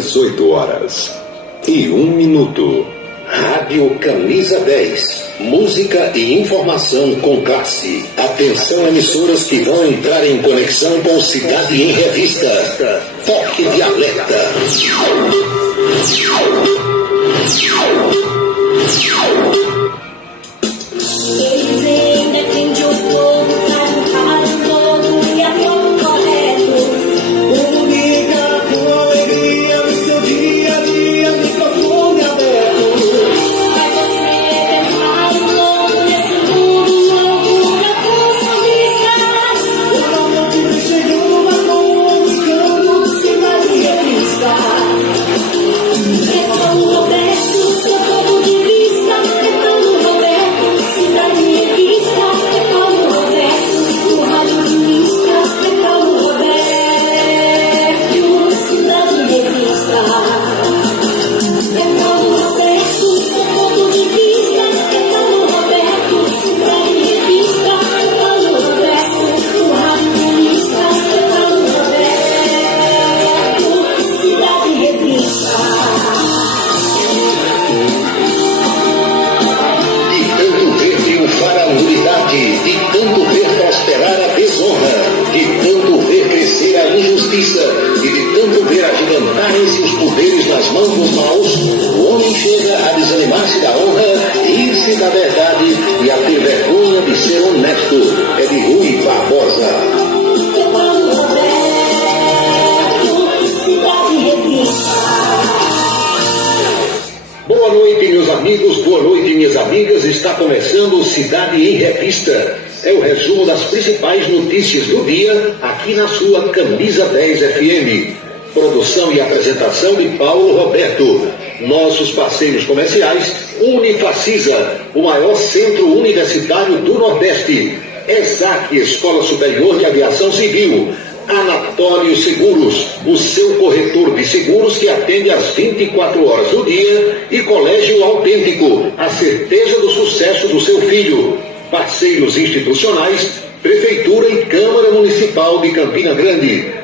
18h01. Rádio Camisa 10. Música e informação com classe. Atenção, emissoras que vão entrar em conexão com Cidade em Revista. Toque de alerta. Eles vêm, defende o povo, faz um trabalho novo e é todo correto. Comunica com alegria no seu dia a dia, microfone aberto. Faz você pensar um pouco nesse mundo loucura com sonriscas. O momento que chegou a comunicando, Cidade em Revista. É Paulo Roberto, seu ponto de vista. É Paulo Roberto, Cidade em Revista. É Paulo Roberto, o rádio turista. É Paulo Roberto, Cidade em Revista. É Paulo Roberto, seu ponto de vista. É Paulo Roberto, Cidade em Revista. É Paulo Roberto, o rádio turista. É Paulo Roberto, Cidade em Revista. De tanto ver triunfar a unidade, de tanto ver prosperar a desonra, de tanto ver crescer a injustiça e de tanto ver agigantarem-se os poderes nas mãos dos maus, o homem chega a desanimar-se da honra, rir-se da verdade e a ter vergonha de ser honesto. É de Rui Barbosa. É Paulo Roberto, Cidade em Revista. Boa noite, meus amigos, boa noite, minhas amigas. Está começando o Cidade em Revista. É o resumo das principais notícias do dia, aqui na sua Camisa 10 FM. Produção e apresentação de Paulo Roberto. Nossos parceiros comerciais, Unifacisa, o maior centro universitário do Nordeste. ESAC, Escola Superior de Aviação Civil. Anatório Seguros, o seu corretor de seguros que atende às 24 horas do dia, e Colégio Autêntico, a certeza do sucesso do seu filho. Parceiros institucionais, Prefeitura e Câmara Municipal de Campina Grande.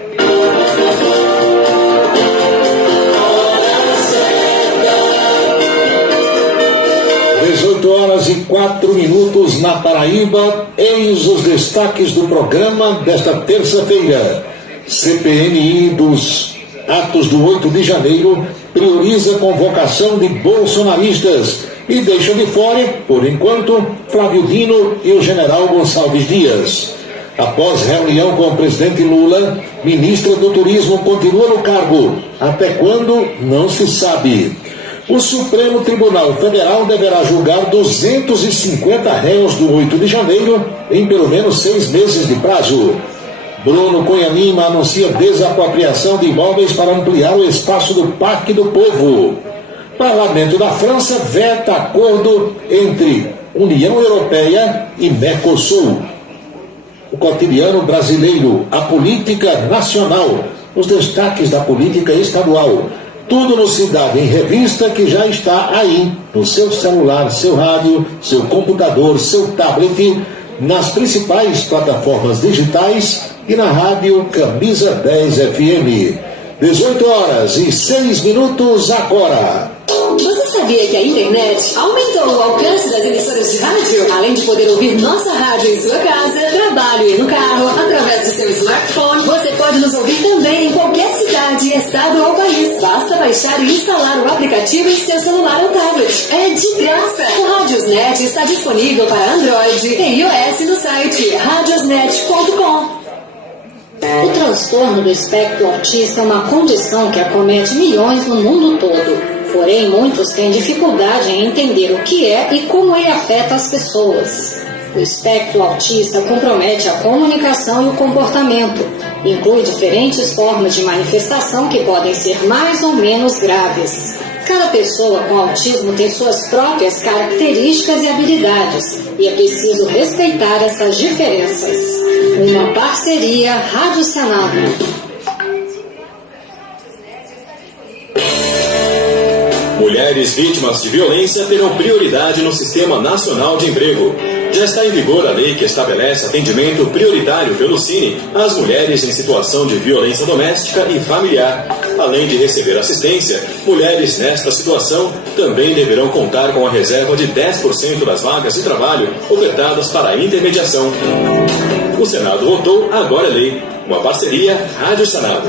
18h04 na Paraíba. Eis os destaques do programa desta terça-feira. CPMI dos atos do 8 de janeiro prioriza convocação de bolsonaristas e deixa de fora, por enquanto, Flávio Dino e o general Gonçalves Dias. Após reunião com o presidente Lula, ministra do Turismo continua no cargo. Até quando? Não se sabe. O Supremo Tribunal Federal deverá julgar 250 réus do 8 de janeiro em pelo menos 6 meses de prazo. Bruno Cunha Lima anuncia desapropriação de imóveis para ampliar o espaço do Parque do Povo. Parlamento da França veta acordo entre União Europeia e Mercosul. O cotidiano brasileiro, a política nacional, os destaques da política estadual. Tudo no Cidade em Revista, que já está aí, no seu celular, seu rádio, seu computador, seu tablet, nas principais plataformas digitais e na rádio Camisa 10 FM. 18h06 agora. Você sabia que a internet aumentou o alcance das emissoras de rádio? Além de poder ouvir nossa rádio em sua casa, trabalho e no carro, através do seu smartphone, você pode nos ouvir também em qualquer cidade, estado ou país. Basta baixar e instalar o aplicativo em seu celular ou tablet. É de graça! O Radiosnet está disponível para Android e iOS no site radiosnet.com. O transtorno do espectro autista é uma condição que acomete milhões no mundo todo. Porém, muitos têm dificuldade em entender o que é e como ele afeta as pessoas. O espectro autista compromete a comunicação e o comportamento. Inclui diferentes formas de manifestação que podem ser mais ou menos graves. Cada pessoa com autismo tem suas próprias características e habilidades, e é preciso respeitar essas diferenças. Uma parceria Rádio Senado. Mulheres vítimas de violência terão prioridade no Sistema Nacional de Emprego. Já está em vigor a lei que estabelece atendimento prioritário pelo Cine às mulheres em situação de violência doméstica e familiar. Além de receber assistência, mulheres nesta situação também deverão contar com a reserva de 10% das vagas de trabalho ofertadas para a intermediação. O Senado votou, agora é lei. Uma parceria Rádio Senado.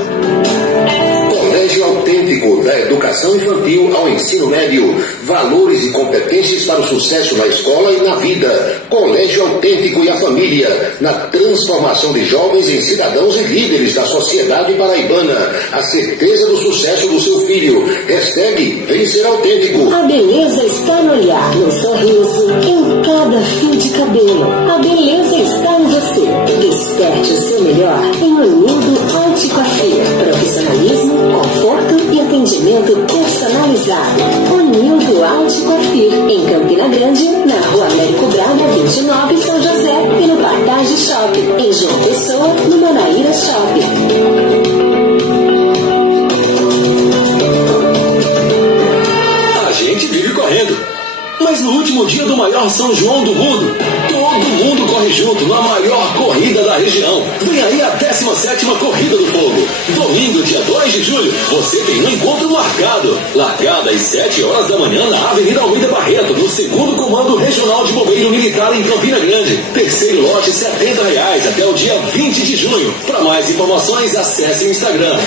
Colégio Autêntico, da educação infantil ao ensino médio. Valores e competências para o sucesso na escola e na vida. Colégio Autêntico e a família, na transformação de jovens em cidadãos e líderes da sociedade paraibana. A certeza do sucesso do seu filho. Hashtag Vem Ser Autêntico. A beleza está no olhar, no sorriso, em cada fio de cabelo. A beleza está em você. Desperte o seu melhor em Unildo Alticoafia. Profissionalismo, conforto e atendimento personalizado. Unildo Alticoafia, em Campina Grande, na Rua Américo Braga, 29, São José, e no Partage Shopping, em João Pessoa, no Manaíra Shopping. A gente vive correndo, mas no último dia do maior São João do mundo, todo mundo corre junto na maior corrida da região. Vem aí a 17ª Corrida do Fogo. Domingo, dia 2 de julho, você tem um encontro marcado. Largada às 7 horas da manhã na Avenida Almeida Barreto, no 2º Comando Regional de Bombeiro Militar em Campina Grande. Terceiro lote, R$70 até o dia 20 de junho. Para mais informações, acesse o Instagram,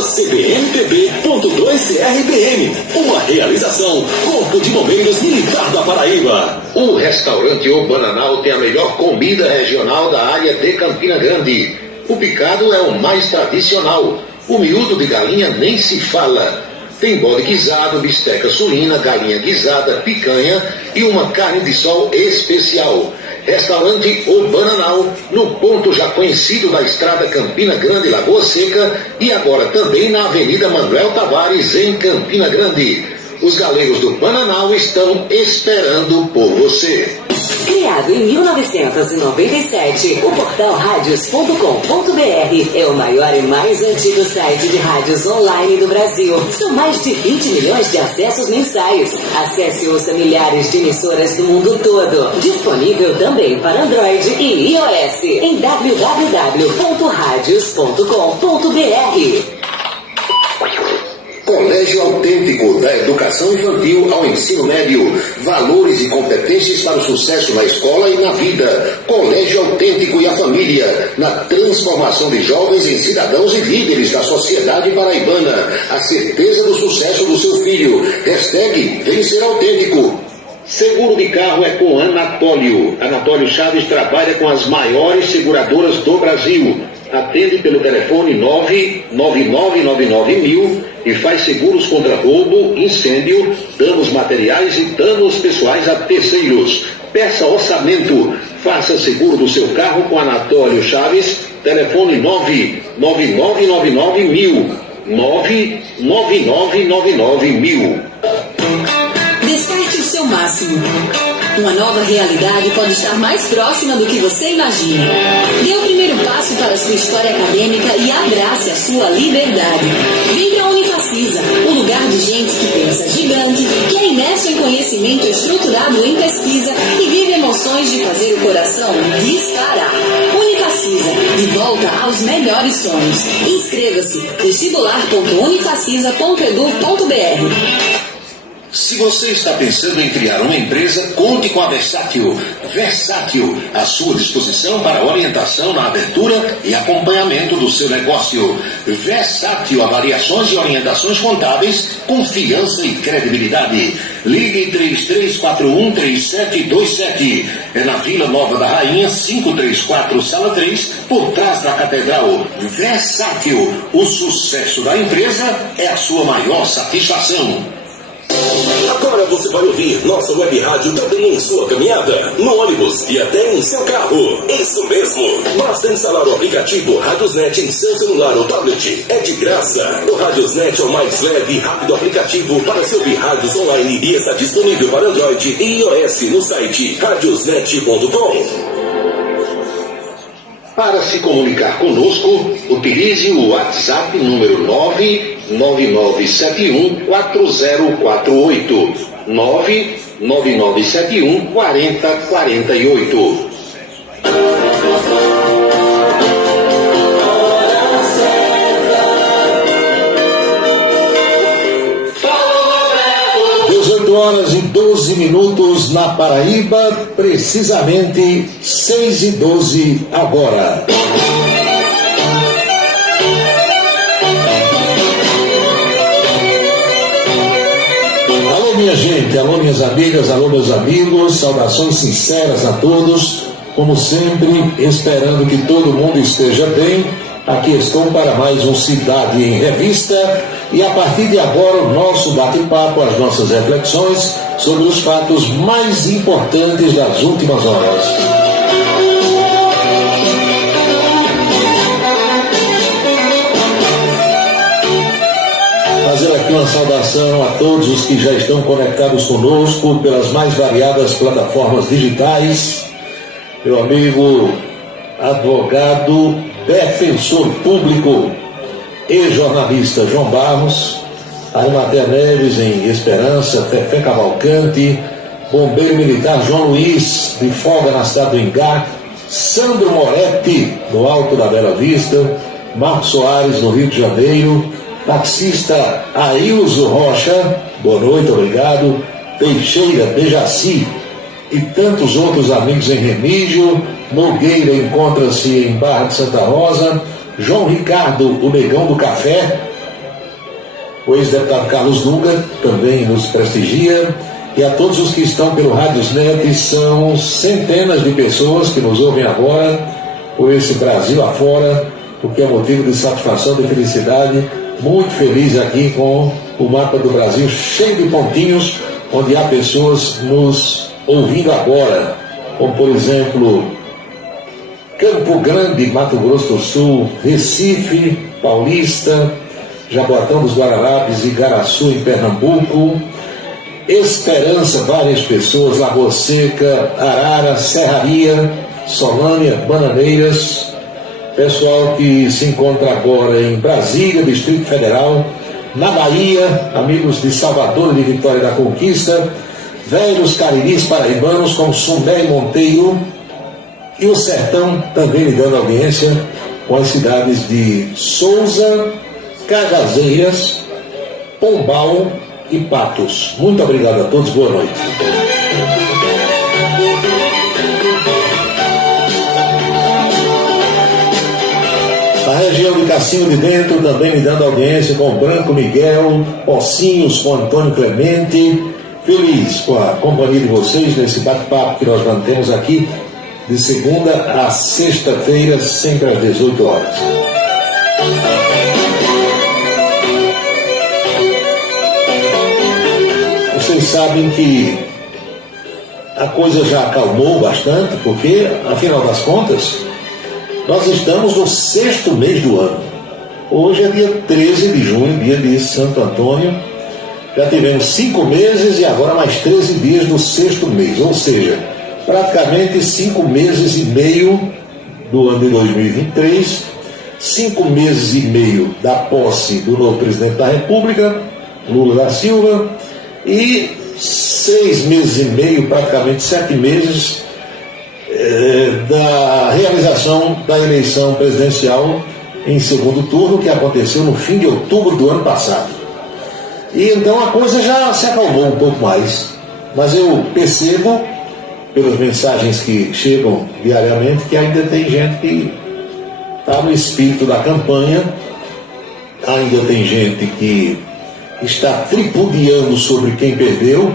@cbmpp.2CRPM. Uma realização, Corpo de Bombeiros Militar da Paraíba. O restaurante O Bananal tem a melhor comida regional da área de Campina Grande. O picado é o mais tradicional. O miúdo de galinha nem se fala. Tem bode guisado, bisteca suína, galinha guisada, picanha e uma carne de sol especial. Restaurante O Bananal, no ponto já conhecido da estrada Campina Grande, Lagoa Seca, e agora também na Avenida Manuel Tavares, em Campina Grande. Os galegos do Bananal estão esperando por você. Criado em 1997, o portal radios.com.br é o maior e mais antigo site de rádios online do Brasil. São mais de 20 milhões de acessos mensais. Acesse e ouça milhares de emissoras do mundo todo. Disponível também para Android e iOS em www.radios.com.br. Colégio Autêntico, da educação infantil ao ensino médio. Valores e competências para o sucesso na escola e na vida. Colégio Autêntico e a família, na transformação de jovens em cidadãos e líderes da sociedade paraibana. A certeza do sucesso do seu filho. Hashtag Vem Ser Autêntico. Seguro de carro é com Anatólio. Anatólio Chaves trabalha com as maiores seguradoras do Brasil. Atende pelo telefone 99999.000 e faz seguros contra roubo, incêndio, danos materiais e danos pessoais a terceiros. Peça orçamento. Faça seguro do seu carro com Anatólio Chaves. Telefone 99999.000. 99999.000. Desperte o seu máximo. Uma nova realidade pode estar mais próxima do que você imagina. Dê o primeiro passo para a sua história acadêmica e abrace a sua liberdade. Vem para a Unifacisa, um lugar de gente que pensa gigante, que é imerso em conhecimento estruturado em pesquisa e vive emoções de fazer o coração disparar. Unifacisa, de volta aos melhores sonhos. Inscreva-se vestibular.unifacisa.edu.br. Se você está pensando em criar uma empresa, conte com a Versátil. Versátil, à sua disposição para orientação na abertura e acompanhamento do seu negócio. Versátil, avaliações e orientações contábeis, confiança e credibilidade. Ligue 33413727. É na Vila Nova da Rainha, 534, Sala 3, por trás da Catedral. Versátil, o sucesso da empresa é a sua maior satisfação. Agora você vai ouvir nossa web rádio também em sua caminhada, no ônibus e até em seu carro. Isso mesmo. Basta instalar o aplicativo Radiosnet em seu celular ou tablet. É de graça. O Radiosnet é o mais leve e rápido aplicativo para se ouvir rádios online e está disponível para Android e iOS no site radiosnet.com. Para se comunicar conosco, utilize o WhatsApp número 999714048. 9971 4048. Horas e 12 minutos na Paraíba, precisamente 6h12 agora. Alô minha gente, alô minhas amigas, alô meus amigos, saudações sinceras a todos, como sempre, esperando que todo mundo esteja bem. Aqui estou para mais um Cidade em Revista e a partir de agora o nosso bate-papo, as nossas reflexões sobre os fatos mais importantes das últimas horas. Fazer aqui uma saudação a todos os que já estão conectados conosco pelas mais variadas plataformas digitais. Meu amigo advogado, defensor público e jornalista João Barros, Arimatea Neves em Esperança, Fefé Cavalcante, bombeiro militar João Luiz, de folga na cidade do Ingá, Sandro Moretti, no Alto da Bela Vista, Marcos Soares, no Rio de Janeiro, taxista Ailzo Rocha, boa noite, obrigado, Teixeira, Dejaci e tantos outros amigos em Remígio. Nogueira encontra-se em Barra de Santa Rosa, João Ricardo, o Negão do Café, o ex-deputado Carlos Dunga também nos prestigia, e a todos os que estão pelo Radiosnet, são centenas de pessoas que nos ouvem agora por esse Brasil afora, o que é motivo de satisfação e felicidade. Muito feliz aqui com o mapa do Brasil cheio de pontinhos, onde há pessoas nos ouvindo agora, como por exemplo Campo Grande, Mato Grosso do Sul, Recife, Paulista, Jaboatão dos Guararapes e Igaraçu em Pernambuco, Esperança, várias pessoas, Lagoa Seca, Arara, Serraria, Solânia, Bananeiras, pessoal que se encontra agora em Brasília, Distrito Federal, na Bahia, amigos de Salvador e de Vitória da Conquista, velhos cariris paraibanos como Sumé e Monteiro, e o Sertão também lhe dando audiência com as cidades de Souza, Cajazeiras, Pombal e Patos. Muito obrigado a todos, boa noite. A região de Cacinho de Dentro também me dando audiência com Branco Miguel, Pocinhos com Antônio Clemente. Feliz com a companhia de vocês nesse bate-papo que nós mantemos aqui de segunda a sexta-feira, sempre às 18 horas. Vocês sabem que a coisa já acalmou bastante, porque, afinal das contas, nós estamos no 6º mês do ano. Hoje é dia 13 de junho, dia de Santo Antônio. Já tivemos 5 meses e agora mais 13 dias do 6º mês, ou seja, praticamente 5 meses e meio do ano de 2023, 5 meses e meio da posse do novo presidente da República, Lula da Silva, e 6 meses e meio, praticamente 7 meses, da realização da eleição presidencial em segundo turno, que aconteceu no fim de outubro do ano passado. E então a coisa já se acalmou um pouco mais, mas eu percebo pelas mensagens que chegam diariamente que ainda tem gente que está no espírito da campanha, ainda tem gente que está tripudiando sobre quem perdeu,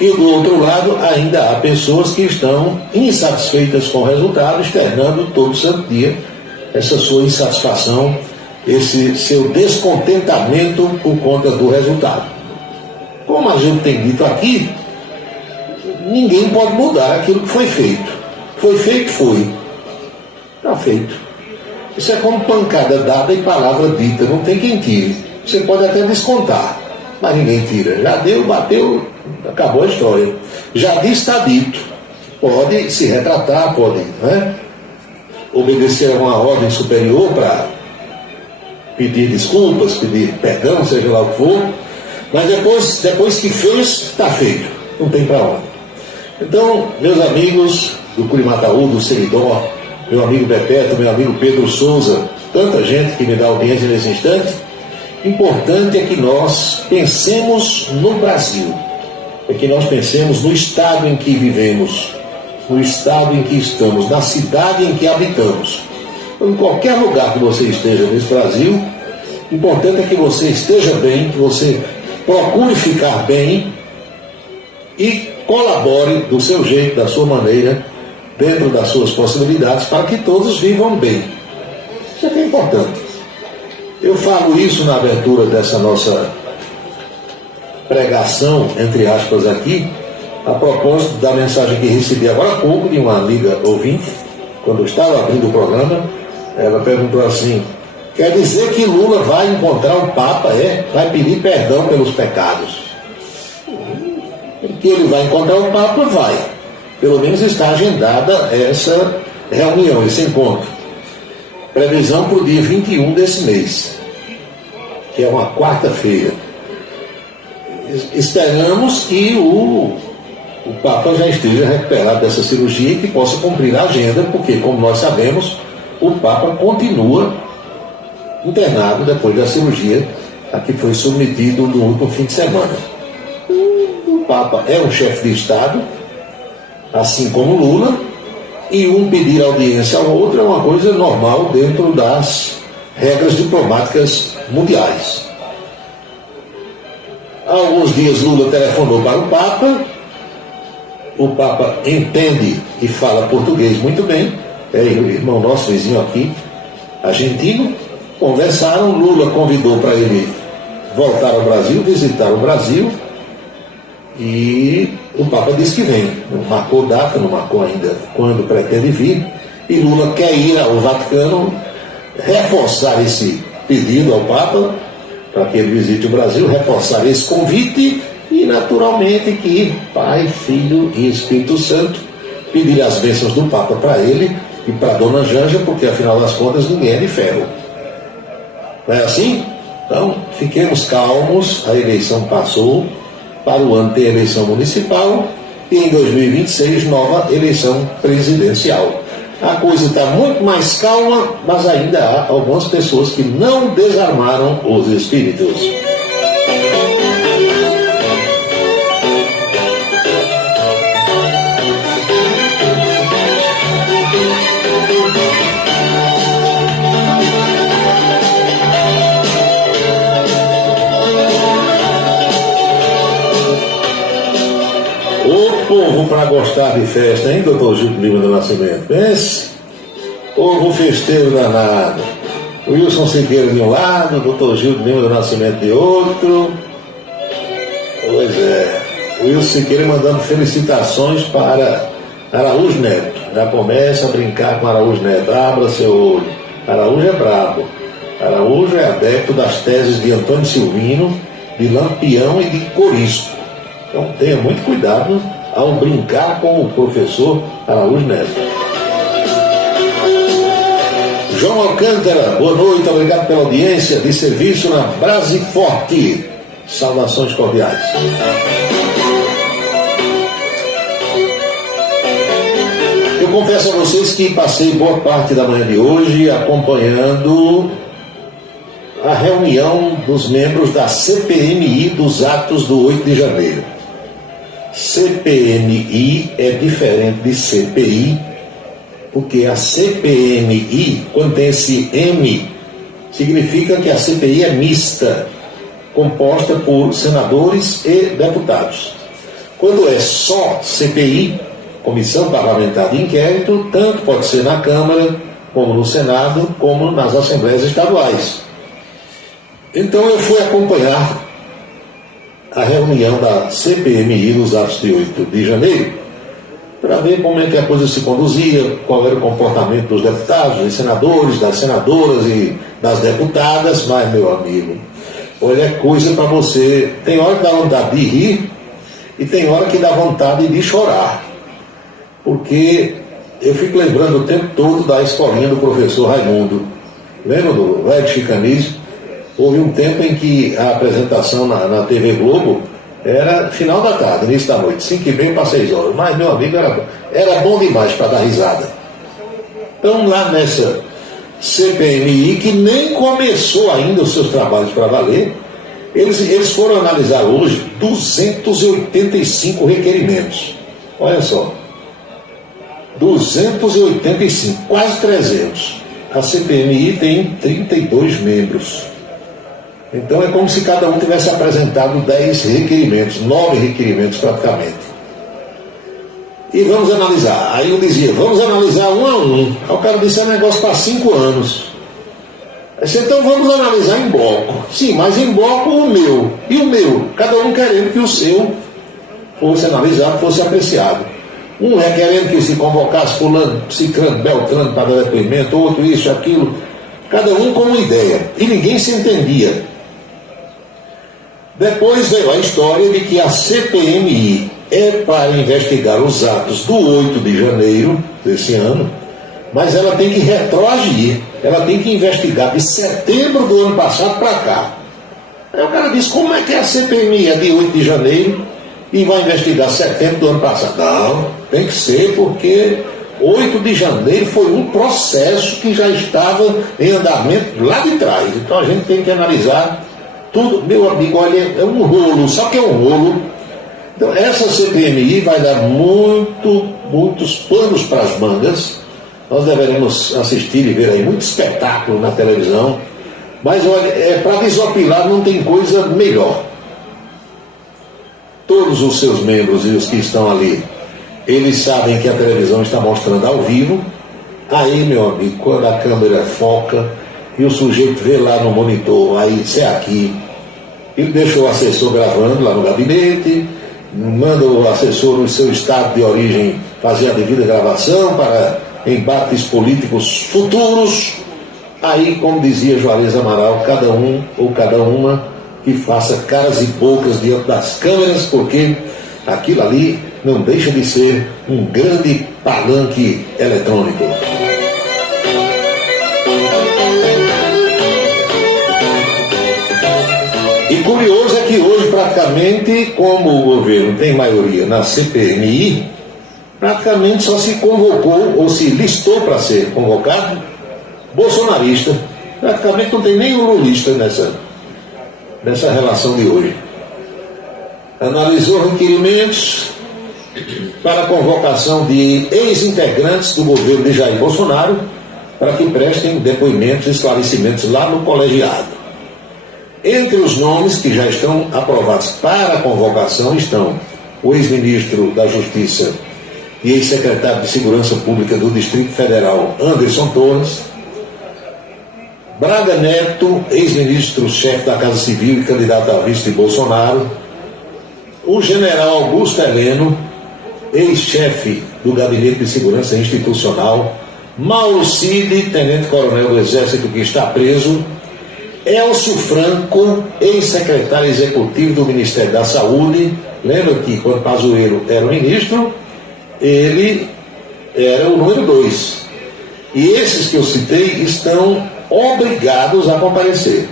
e do outro lado ainda há pessoas que estão insatisfeitas com o resultado, externando todo santo dia essa sua insatisfação, esse seu descontentamento por conta do resultado. Como a gente tem dito aqui, ninguém pode mudar aquilo que foi feito. Foi feito, foi. Está feito. Isso é como pancada dada e palavra dita, não tem quem tire. Você pode até descontar, mas ninguém tira. Já deu, bateu, acabou a história. Já disse, está dito. Pode se retratar, pode, né? Obedecer a uma ordem superior para pedir desculpas, pedir perdão, seja lá o que for, mas depois que fez, está feito. não tem para onde. Então, meus amigos do Curimataú, do Seridó, meu amigo Bebeto, meu amigo Pedro Souza, tanta gente que me dá audiência nesse instante, importante é que nós pensemos no Brasil, é que nós pensemos no estado em que vivemos, no estado em que estamos, na cidade em que habitamos. Em qualquer lugar que você esteja nesse Brasil, importante é que você esteja bem, que você procure ficar bem e colabore do seu jeito, da sua maneira, dentro das suas possibilidades, para que todos vivam bem. Isso é que é importante. Eu falo isso na abertura dessa nossa pregação, entre aspas, aqui, a propósito da mensagem que recebi agora há pouco de uma amiga ouvinte, quando eu estava abrindo o programa. Ela perguntou assim: quer dizer que Lula vai encontrar o Papa, vai pedir perdão pelos pecados? Que ele vai encontrar o Papa, vai. Pelo menos está agendada essa reunião, esse encontro. Previsão para o dia 21 desse mês, que é uma quarta-feira. Esperamos que o Papa já esteja recuperado dessa cirurgia e que possa cumprir a agenda, porque, como nós sabemos, o Papa continua internado depois da cirurgia a que foi submetido no último fim de semana. O Papa é um chefe de Estado, assim como Lula, e um pedir audiência ao outro é uma coisa normal dentro das regras diplomáticas mundiais. Há alguns dias Lula telefonou para o Papa entende e fala português muito bem, é o irmão nosso, vizinho aqui, argentino. Conversaram, Lula convidou para ele voltar ao Brasil, visitar o Brasil, e o Papa disse que vem. Não marcou data, não marcou ainda quando pretende vir, e Lula quer ir ao Vaticano reforçar esse pedido ao Papa, para que ele visite o Brasil, reforçar esse convite, e naturalmente que Pai, Filho e Espírito Santo pedir as bênçãos do Papa para ele e para Dona Janja, porque afinal das contas ninguém é de ferro. Não é assim? Então, fiquemos calmos, a eleição passou, para o ano tem eleição municipal e em 2026 nova eleição presidencial. A coisa está muito mais calma, mas ainda há algumas pessoas que não desarmaram os espíritos. O povo para gostar de festa, hein, doutor Gildo Lima do Nascimento? Pense, povo festeiro danado. Wilson Siqueira de um lado, doutor Gildo Lima do Nascimento de outro. Pois é, Wilson Siqueira mandando felicitações para Araújo Neto. Já começa a brincar com Araújo Neto. Abra seu olho. Araújo é brabo. Araújo é adepto das teses de Antônio Silvino, de Lampião e de Corisco. Então tenha muito cuidado ao brincar com o professor Araújo Neto. João Alcântara, boa noite, obrigado pela audiência de serviço na Brasiforte. Saudações cordiais. Eu confesso a vocês que passei boa parte da manhã de hoje acompanhando a reunião dos membros da CPMI dos atos do 8 de janeiro. CPMI é diferente de CPI, porque a CPMI, quando tem esse M, significa que a CPI é mista, composta por senadores e deputados. Quando é só CPI, Comissão Parlamentar de Inquérito, tanto pode ser na Câmara, como no Senado, como nas Assembleias Estaduais. Então eu fui acompanhar a reunião da CPMI nos atos de 8 de janeiro, para ver como é que a coisa se conduzia, qual era o comportamento dos deputados, dos senadores, das senadoras e das deputadas. Mas, meu amigo, olha, é coisa para você. Tem hora que dá vontade de rir e tem hora que dá vontade de chorar, porque eu fico lembrando o tempo todo da escolinha do professor Raimundo. Lembra do velho chicanismo? Houve um tempo em que a apresentação na TV Globo Era final da tarde, início da noite, 5h30 para 6 horas. Mas, meu amigo, era bom demais para dar risada. Então, lá nessa CPMI, que nem começou ainda os seus trabalhos para valer, eles foram analisar hoje 285 requerimentos. Olha só. 285, quase 300. A CPMI tem 32 membros. Então é como se cada um tivesse apresentado 10 requerimentos, 9 requerimentos praticamente. E vamos analisar. Aí eu dizia, vamos analisar um a um. Aí o cara disse, é um negócio para 5 anos. Eu disse, então vamos analisar em bloco. Sim, mas em bloco o meu. E o meu? Cada um querendo que o seu fosse analisado, fosse apreciado. Um requerendo que se convocasse fulano, ciclano, beltrano para dar depoimento, outro isso, aquilo. Cada um com uma ideia. E ninguém se entendia. Depois veio a história de que a CPMI é para investigar os atos do 8 de janeiro desse ano, mas ela tem que retroagir, ela tem que investigar de setembro do ano passado para cá. Aí o cara disse, como é que a CPMI é de 8 de janeiro e vai investigar setembro do ano passado? Não, tem que ser porque 8 de janeiro foi um processo que já estava em andamento lá de trás. Então a gente tem que analisar tudo. Meu amigo, olha, é um rolo, só que é um rolo. Então essa CPMI vai dar muitos panos para as mangas. Nós deveremos assistir e ver aí muito espetáculo na televisão. Mas olha, para desopilar não tem coisa melhor. Todos os seus membros e os que estão ali, eles sabem que a televisão está mostrando ao vivo. Aí, meu amigo, quando a câmera foca e o sujeito vê lá no monitor, aí isso é aqui, ele deixa o assessor gravando lá no gabinete, manda o assessor no seu estado de origem fazer a devida gravação para embates políticos futuros. Aí, como dizia Juarez Amaral, cada um ou cada uma que faça caras e bocas diante das câmeras, porque aquilo ali não deixa de ser um grande palanque eletrônico. E curioso é que hoje, praticamente, como o governo tem maioria na CPMI, praticamente só se convocou ou se listou para ser convocado bolsonarista. Praticamente não tem nenhum lulista nessa relação de hoje. Analisou requerimentos para a convocação de ex-integrantes do governo de Jair Bolsonaro para que prestem depoimentos e esclarecimentos lá no colegiado. Entre os nomes que já estão aprovados para a convocação estão o ex-ministro da Justiça e ex-secretário de Segurança Pública do Distrito Federal, Anderson Torres, Braga Neto, ex-ministro-chefe da Casa Civil e candidato a vice de Bolsonaro, o general Augusto Heleno, ex-chefe do Gabinete de Segurança Institucional, Mauro Cid, tenente-coronel do Exército que está preso, Elcio Franco, ex-secretário executivo do Ministério da Saúde. Lembra que quando Pazuello era o ministro, ele era o número 2. E esses que eu citei estão obrigados a comparecer,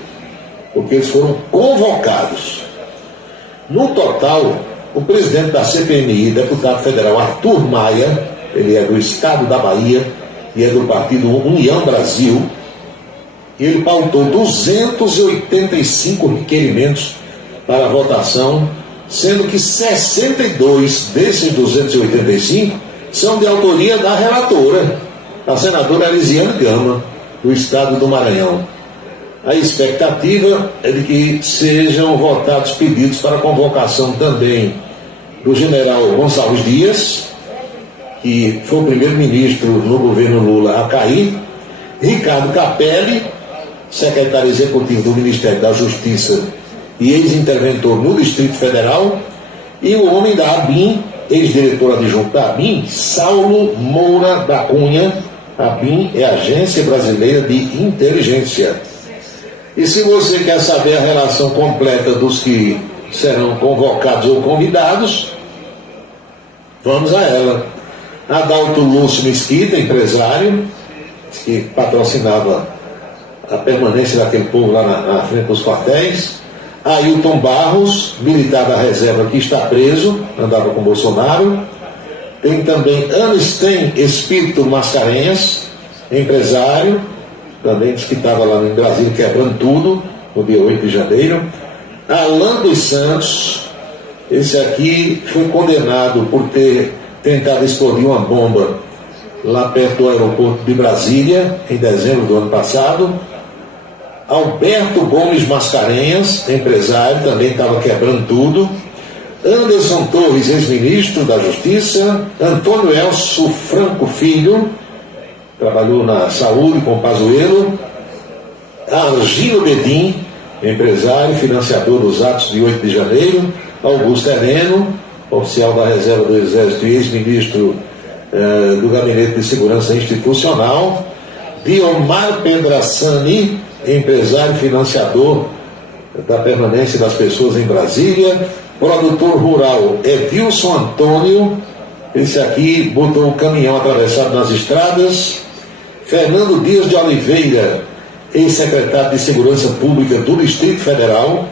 porque eles foram convocados. No total, o presidente da CPMI, deputado federal Arthur Maia, ele é do estado da Bahia e é do partido União Brasil, ele pautou 285 requerimentos para a votação, sendo que 62 desses 285 são de autoria da relatora, a senadora Elisiane Gama, do estado do Maranhão. A expectativa é de que sejam votados pedidos para a convocação também do general Gonçalves Dias, que foi o primeiro-ministro no governo Lula a cair, Ricardo Capelli, secretário executivo do Ministério da Justiça e ex-interventor no Distrito Federal, e o homem da ABIN, ex-diretor adjunto da ABIN, Saulo Moura da Cunha. A ABIN é a Agência Brasileira de Inteligência. E se você quer saber a relação completa dos que serão convocados ou convidados, vamos a ela. Adalto Lúcio Mesquita, empresário, que patrocinava a permanência daquele povo lá na frente dos quartéis. Ailton Barros, militar da reserva que está preso, andava com Bolsonaro. Tem também Anisten Espírito Mascarenhas, empresário, também disse que estava lá em Brasília quebrando tudo, no dia 8 de janeiro. Alan dos Santos, esse aqui foi condenado por ter tentado explodir uma bomba lá perto do aeroporto de Brasília, em dezembro do ano passado. Alberto Gomes Mascarenhas, empresário, também estava quebrando tudo. Anderson Torres, ex-ministro da Justiça. Antônio Elcio Franco Filho, trabalhou na saúde com Pazuello. Argino Bedin, empresário, financiador dos atos de 8 de janeiro. Augusto Heleno, oficial da reserva do Exército e ex-ministro do Gabinete de Segurança Institucional. Diomar Pedrassani, empresário financiador da permanência das pessoas em Brasília. Produtor rural Edilson Antônio, esse aqui botou o caminhão atravessado nas estradas. Fernando Dias de Oliveira, ex-secretário de Segurança Pública do Distrito Federal.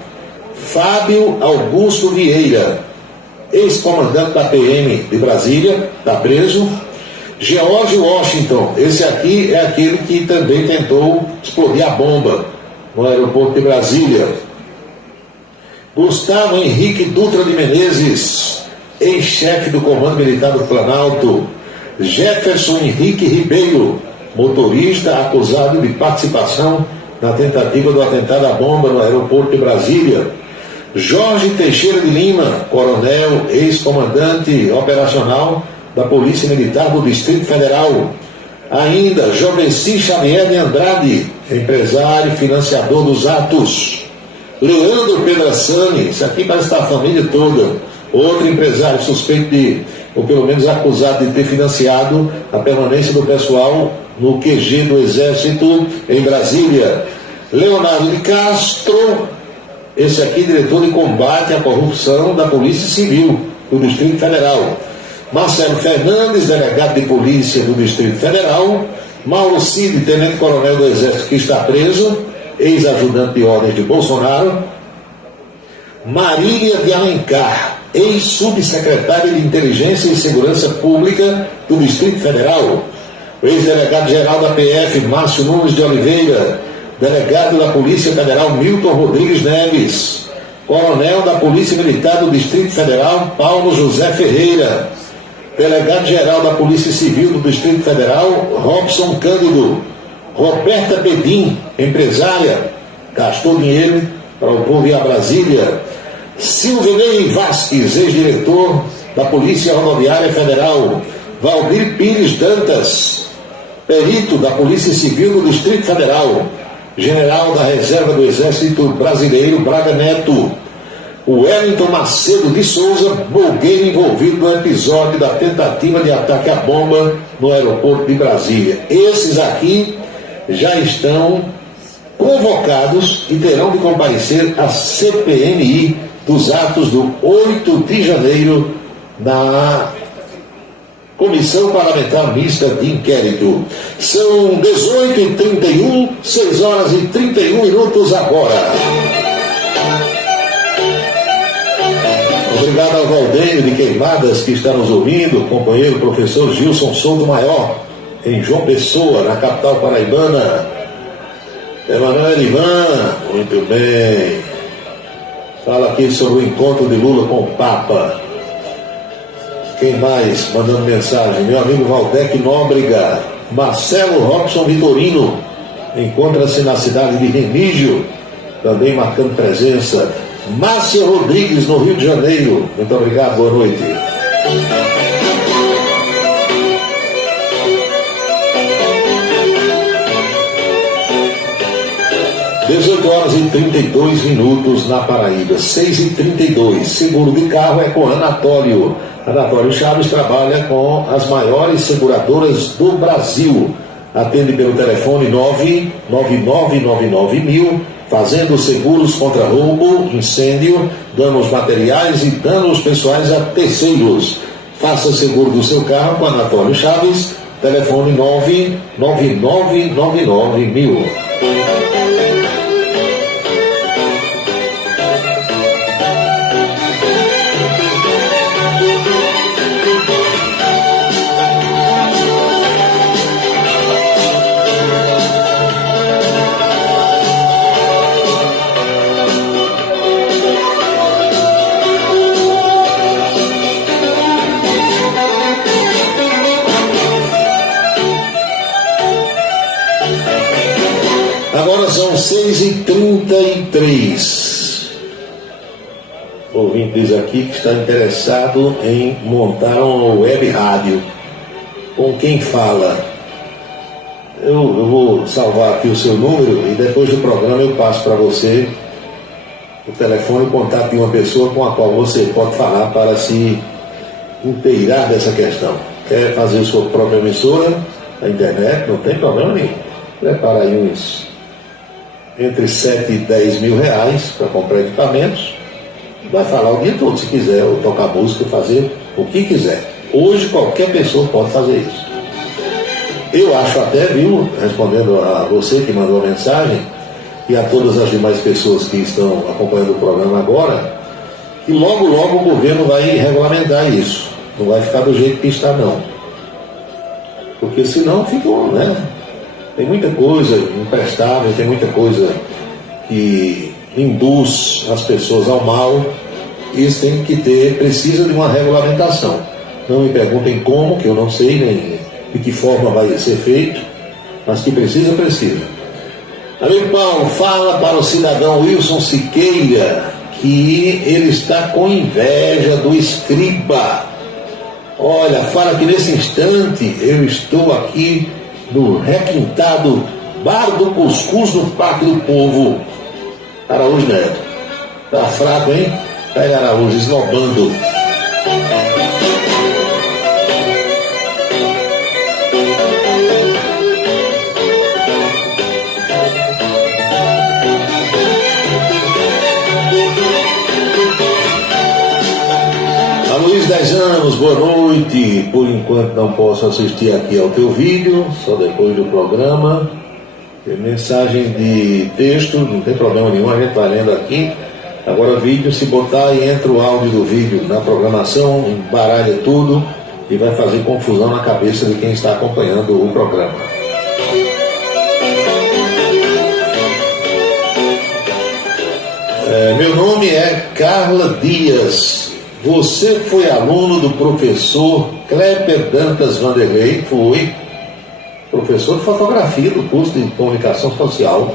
Fábio Augusto Vieira, ex-comandante da PM de Brasília, está preso. George Washington, esse aqui é aquele que também tentou explodir a bomba no aeroporto de Brasília. Gustavo Henrique Dutra de Menezes, ex-chefe do Comando Militar do Planalto. Jefferson Henrique Ribeiro, motorista acusado de participação na tentativa do atentado à bomba no aeroporto de Brasília. Jorge Teixeira de Lima, coronel, ex-comandante operacional da Polícia Militar do Distrito Federal. Ainda Jovenci Xavier de Andrade, empresário, financiador dos atos. Leandro Pedrassani, isso aqui parece estar a família toda, outro empresário suspeito de, ou pelo menos acusado de ter financiado a permanência do pessoal no QG do Exército em Brasília. Leonardo de Castro, esse aqui diretor de combate à corrupção da Polícia Civil do Distrito Federal. Marcelo Fernandes, delegado de polícia do Distrito Federal. Mauro Cid, tenente-coronel do Exército que está preso, ex-ajudante de ordens de Bolsonaro. Marília de Alencar, ex-subsecretária de Inteligência e Segurança Pública do Distrito Federal. O ex-delegado-geral da PF, Márcio Nunes de Oliveira. Delegado da Polícia Federal, Milton Rodrigues Neves. Coronel da Polícia Militar do Distrito Federal, Paulo José Ferreira. Delegado-geral da Polícia Civil do Distrito Federal, Robson Cândido. Roberta Bedin, empresária, gastou dinheiro para o povo ir a Brasília. Silvinei Vasques, ex-diretor da Polícia Rodoviária Federal. Valdir Pires Dantas, perito da Polícia Civil do Distrito Federal. General da Reserva do Exército Brasileiro, Braga Neto. O Wellington Macedo de Souza, blogueiro envolvido no episódio da tentativa de ataque à bomba no aeroporto de Brasília. Esses aqui já estão convocados e terão de comparecer à CPMI dos atos do 8 de janeiro na Comissão Parlamentar Mista de Inquérito. São 18h31, 6 horas e 31 minutos agora. Obrigado ao Valdênio de Queimadas que está nos ouvindo, companheiro professor Gilson Souto Maior, em João Pessoa, na capital paraibana. Emanuel Ivan, muito bem. Fala aqui sobre o encontro de Lula com o Papa. Quem mais mandando mensagem? Meu amigo Valdec Nóbrega. Marcelo Robson Vitorino encontra-se na cidade de Remígio, também marcando presença. Márcia Rodrigues, no Rio de Janeiro. Muito obrigado, boa noite. 18 horas e 32 minutos na Paraíba, 6h32. Seguro de carro é com Anatório. Anatório Chaves trabalha com as maiores seguradoras do Brasil. Atende pelo telefone 99999.000, fazendo seguros contra roubo, incêndio, danos materiais e danos pessoais a terceiros. Faça seguro do seu carro com Anatório Chaves, telefone 99999.000. Agora são 6h33. O ouvinte diz aqui que está interessado em montar uma web rádio. Com quem fala? Eu vou salvar aqui o seu número e depois do programa eu passo para você o telefone e contato de uma pessoa com a qual você pode falar para se inteirar dessa questão. Quer fazer sua própria emissora na internet? Não tem problema nenhum. Prepara aí uns entre 7 e 10 mil reais para comprar equipamentos. Vai falar o dia todo se quiser, ou tocar música, fazer o que quiser. Hoje qualquer pessoa pode fazer isso. Eu acho até, viu, respondendo a você que mandou a mensagem e a todas as demais pessoas que estão acompanhando o programa agora, que logo o governo vai regulamentar isso. Não vai ficar do jeito que está, não. Porque senão fica, né? Tem muita coisa imprestável, tem muita coisa que induz as pessoas ao mal. Isso tem que precisa de uma regulamentação. Não me perguntem como, que eu não sei nem de que forma vai ser feito, mas que precisa. Amigo Paulo, fala para o cidadão Wilson Siqueira que ele está com inveja do escriba. Olha, fala que nesse instante eu estou aqui no requintado Bar do Cuscuz no Parque do Povo. Araújo Neto. Tá fraco, hein? Pega Araújo, esnobando. Luiz, 10 anos, boa noite. Por enquanto não posso assistir aqui ao teu vídeo, só depois do programa. Tem mensagem de texto, não tem problema nenhum, a gente vai lendo aqui. Agora vídeo, se botar e entra o áudio do vídeo na programação, embaralha tudo e vai fazer confusão na cabeça de quem está acompanhando o programa. Meu nome é Carla Dias. Você foi aluno do professor Kleber Dantas Vanderlei? Fui. Professor de fotografia do curso de comunicação social.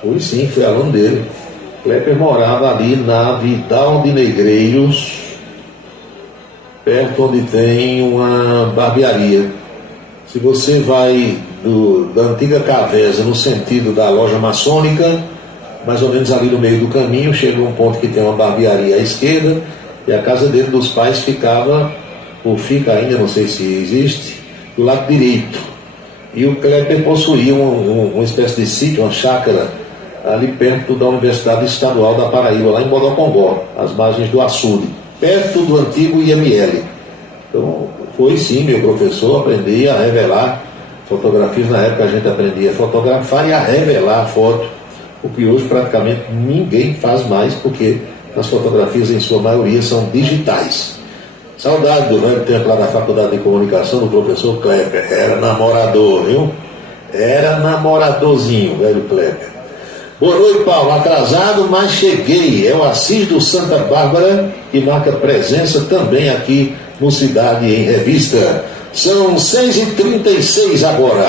Fui sim, fui aluno dele. Kleber morava ali na Vidal de Negreiros, perto onde tem uma barbearia. Se você vai da antiga Cavesa no sentido da loja maçônica, mais ou menos ali no meio do caminho, chega um ponto que tem uma barbearia à esquerda, e a casa dele dos pais ficava, ou fica ainda, não sei se existe, do lado direito. E o Kleber possuía uma espécie de sítio, uma chácara, ali perto da Universidade Estadual da Paraíba, lá em Bodocongó, às margens do açude, perto do antigo IML. Então, foi sim meu professor, aprendi a revelar fotografias. Na época a gente aprendia a fotografar e a revelar a foto, o que hoje praticamente ninguém faz mais, porque as fotografias em sua maioria são digitais. Saudade do velho tempo lá da Faculdade de Comunicação do professor Kleber. Era namorador, viu? Era namoradorzinho, velho Kleber. Boa noite, Paulo. Atrasado, mas cheguei. É o Assis do Santa Bárbara, que marca presença também aqui no Cidade em Revista. São 6h36 agora.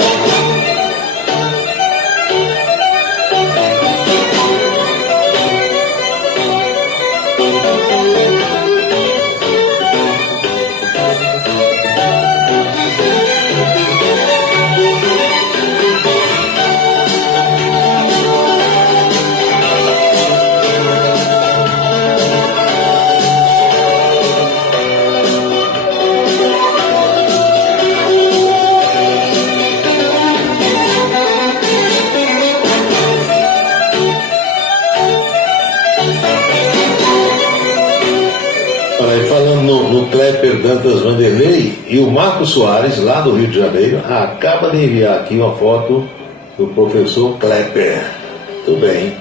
No Kleber Dantas Vanderlei, e o Marco Soares, lá do Rio de Janeiro, acaba de enviar aqui uma foto do professor Kleber. Tudo bem.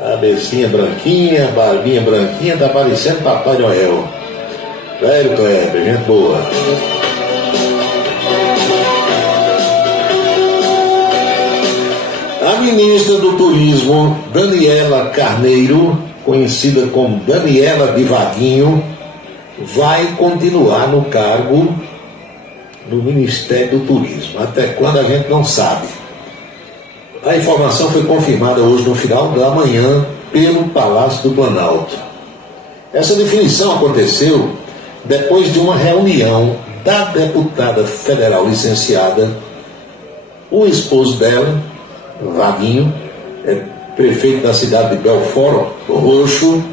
Cabecinha branquinha, barbinha branquinha, tá parecendo Papai Noel. Velho Kleber, gente boa. A ministra do Turismo, Daniela Carneiro, conhecida como Daniela de Vaguinho, vai continuar no cargo no Ministério do Turismo. Até quando a gente não sabe. A informação foi confirmada hoje no final da manhã pelo Palácio do Planalto. Essa definição aconteceu depois de uma reunião da deputada federal licenciada, o esposo dela, Vaguinho, é prefeito da cidade de Belfort Roxo,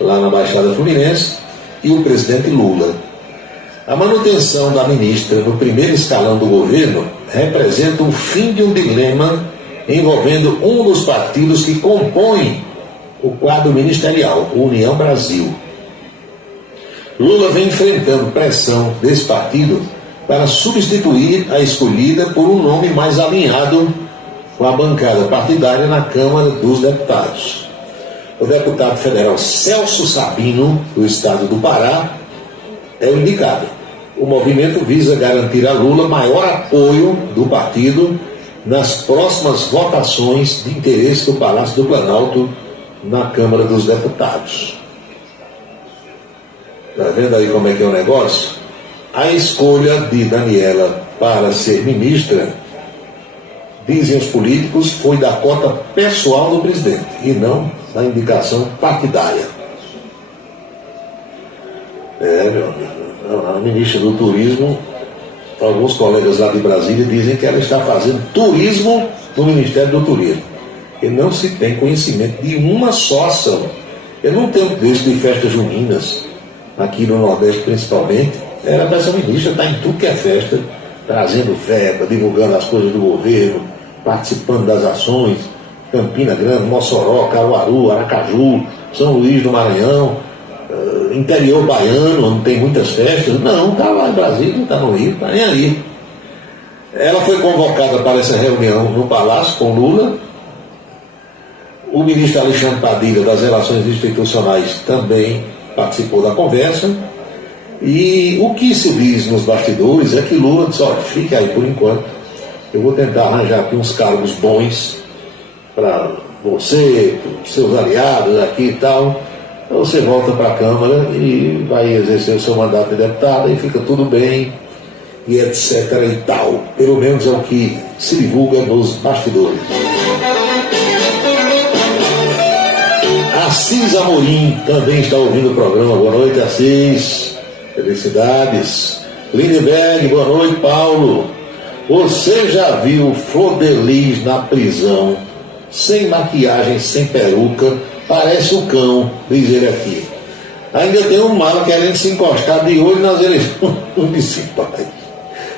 lá na Baixada Fluminense, e o presidente Lula. A manutenção da ministra no primeiro escalão do governo representa o fim de um dilema envolvendo um dos partidos que compõem o quadro ministerial, o União Brasil. Lula vem enfrentando pressão desse partido para substituir a escolhida por um nome mais alinhado com a bancada partidária na Câmara dos Deputados. O deputado federal Celso Sabino, do estado do Pará, é o indicado. O movimento visa garantir a Lula maior apoio do partido nas próximas votações de interesse do Palácio do Planalto na Câmara dos Deputados. Está vendo aí como é que é o negócio? A escolha de Daniela para ser ministra, dizem os políticos, foi da cota pessoal do presidente e não da indicação partidária. Meu amigo, a ministra do Turismo, alguns colegas lá de Brasília dizem que ela está fazendo turismo no Ministério do Turismo. E não se tem conhecimento de uma só ação. Eu não tenho desse de festas juninas, aqui no Nordeste principalmente, era para essa ministra estar em tudo que é festa, trazendo verba, divulgando as coisas do governo, participando das ações, Campina Grande, Mossoró, Caruaru, Aracaju, São Luís do Maranhão, interior baiano, onde tem muitas festas. Não, está lá em Brasília, não está no Rio, está nem aí. Ela foi convocada para essa reunião no Palácio com Lula. O ministro Alexandre Padilha, das Relações Institucionais, também participou da conversa. E o que se diz nos bastidores é que Lula disse: olha, fique aí por enquanto, eu vou tentar arranjar aqui uns cargos bons para você, seus aliados aqui e tal. Você volta para a Câmara e vai exercer o seu mandato de deputada e fica tudo bem, e etc e tal. Pelo menos é o que se divulga nos bastidores. Assis Amorim também está ouvindo o programa. Boa noite, Assis. Felicidades. Lindeberg, boa noite, Paulo. Você já viu Flor de Lis na prisão, sem maquiagem, sem peruca? Parece o cão, diz ele aqui. Ainda tem um mala querendo se encostar de olho nas eleições municipais.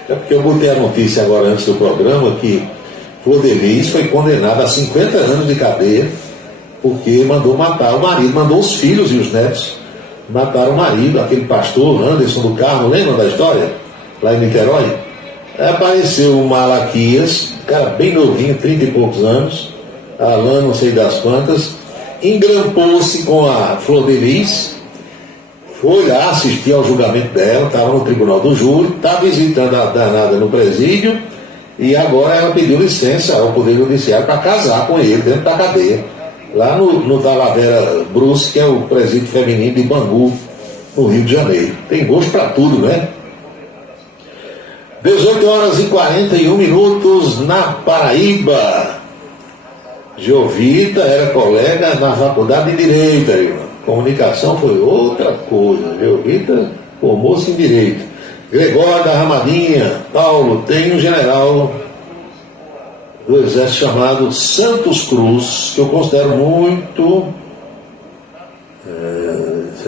É porque eu botei a notícia agora antes do programa que Flor de Lis foi condenada a 50 anos de cadeia porque mandou matar o marido, mandou os filhos e os netos matar o marido, aquele pastor Anderson do Carmo, lembra da história? Lá em Niterói. Apareceu o Malaquias, um cara bem novinho, 30 e poucos anos, Alain não sei das quantas, engrampou-se com a Flor de Lis, foi lá assistir ao julgamento dela, estava no tribunal do júri, está visitando a danada no presídio, e agora ela pediu licença ao Poder Judiciário para casar com ele dentro da cadeia, lá no Talavera Bruce, que é o presídio feminino de Bangu, no Rio de Janeiro. Tem gosto para tudo, né? 18 horas e 41 minutos na Paraíba. Giovita era colega na faculdade de Direito, irmão. Comunicação foi outra coisa. Giovita formou-se em Direito. Gregório da Ramadinha, Paulo, tem um general do Exército chamado Santos Cruz, que eu considero muito,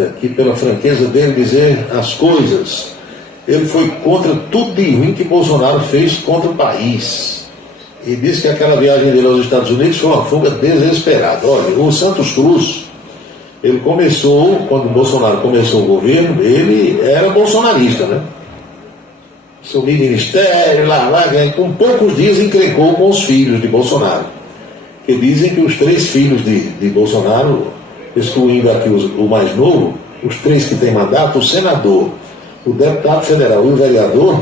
aqui pela franqueza dele dizer as coisas. Ele foi contra tudo de ruim que Bolsonaro fez contra o país. E disse que aquela viagem dele aos Estados Unidos foi uma fuga desesperada. Olha, o Santos Cruz, ele começou, quando o Bolsonaro começou o governo, ele era bolsonarista, né? Subiu ministério, lá, com poucos dias encrencou com os filhos de Bolsonaro. que dizem que os 3 filhos de Bolsonaro, excluindo aqui o mais novo, os 3 que têm mandato, o senador, o deputado federal e o vereador,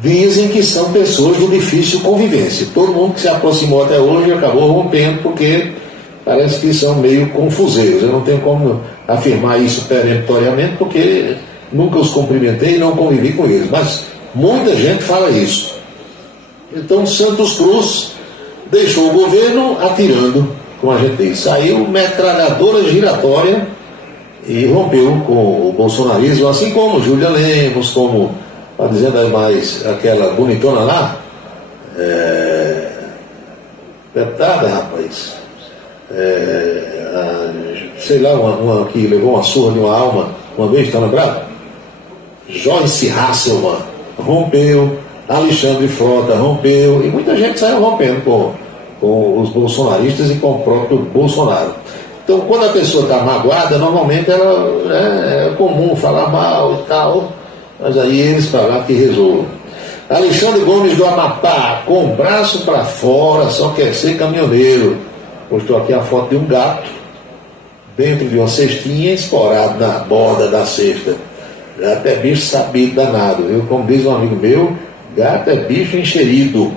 dizem que são pessoas de difícil convivência. Todo mundo que se aproximou até hoje acabou rompendo, porque parece que são meio confuseiros. Eu não tenho como afirmar isso peremptoriamente, porque nunca os cumprimentei e não convivi com eles, mas muita gente fala isso. Então Santos Cruz deixou o governo atirando, como a gente diz, saiu metralhadora giratória e rompeu com o bolsonarismo, assim como Júlia Lemos, como, para dizer mais, aquela bonitona lá, deputada, rapaz, sei lá, uma que levou uma surra de uma alma uma vez, está lembrado? Joyce Hasselmann rompeu, Alexandre Frota rompeu, e muita gente saiu rompendo com os bolsonaristas e com o próprio Bolsonaro. Então, quando a pessoa está magoada, normalmente é comum falar mal e tal, mas aí eles para lá que resolvam. Alexandre Gomes do Amapá, com o braço para fora, só quer ser caminhoneiro. Postou aqui a foto de um gato dentro de uma cestinha, escorado na borda da cesta. Gato é bicho sabido danado, viu? Como diz um amigo meu, gato é bicho encherido.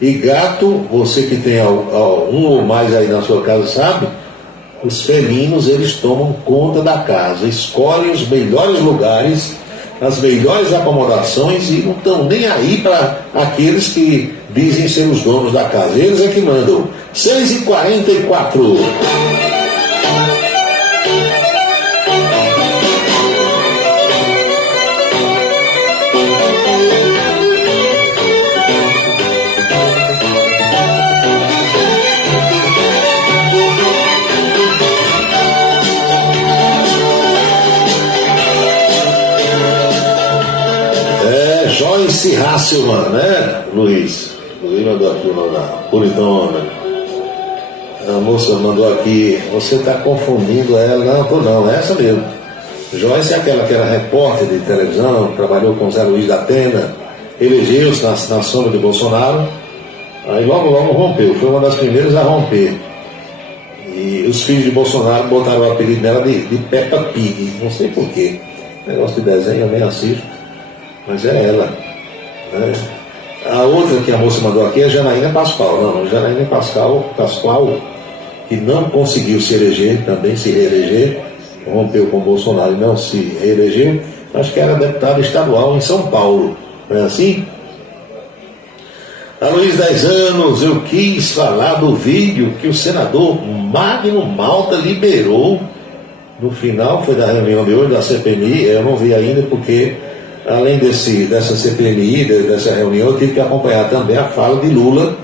E gato, você que tem um ou mais aí na sua casa sabe, os felinos, eles tomam conta da casa, escolhem os melhores lugares, as melhores acomodações e não estão nem aí para aqueles que dizem ser os donos da casa. Eles é que mandam. 6h44. Joyce Hasselmann, né, Luiz? Luiz mandou aqui uma bonitona. A moça mandou aqui, você está confundindo ela. Não, é essa mesmo. Joyce é aquela que era repórter de televisão, trabalhou com Zé Luiz da Atena, elegeu-se na sombra de Bolsonaro, aí logo rompeu, foi uma das primeiras a romper. E os filhos de Bolsonaro botaram o apelido dela de Peppa Pig, não sei porquê. Negócio de desenho eu nem assisto. Mas é ela, né? A outra que a moça mandou aqui é Janaína Pascoal. Não, Janaína Pascoal, que não conseguiu se eleger, também se reeleger, rompeu com o Bolsonaro e não se reelegeu. Acho que era deputada estadual em São Paulo, não é assim? A Luiz 10 anos, eu quis falar do vídeo que o senador Magno Malta liberou no final, foi da reunião de hoje da CPMI. Eu não vi ainda porque, além dessa CPMI, dessa reunião, eu tive que acompanhar também a fala de Lula,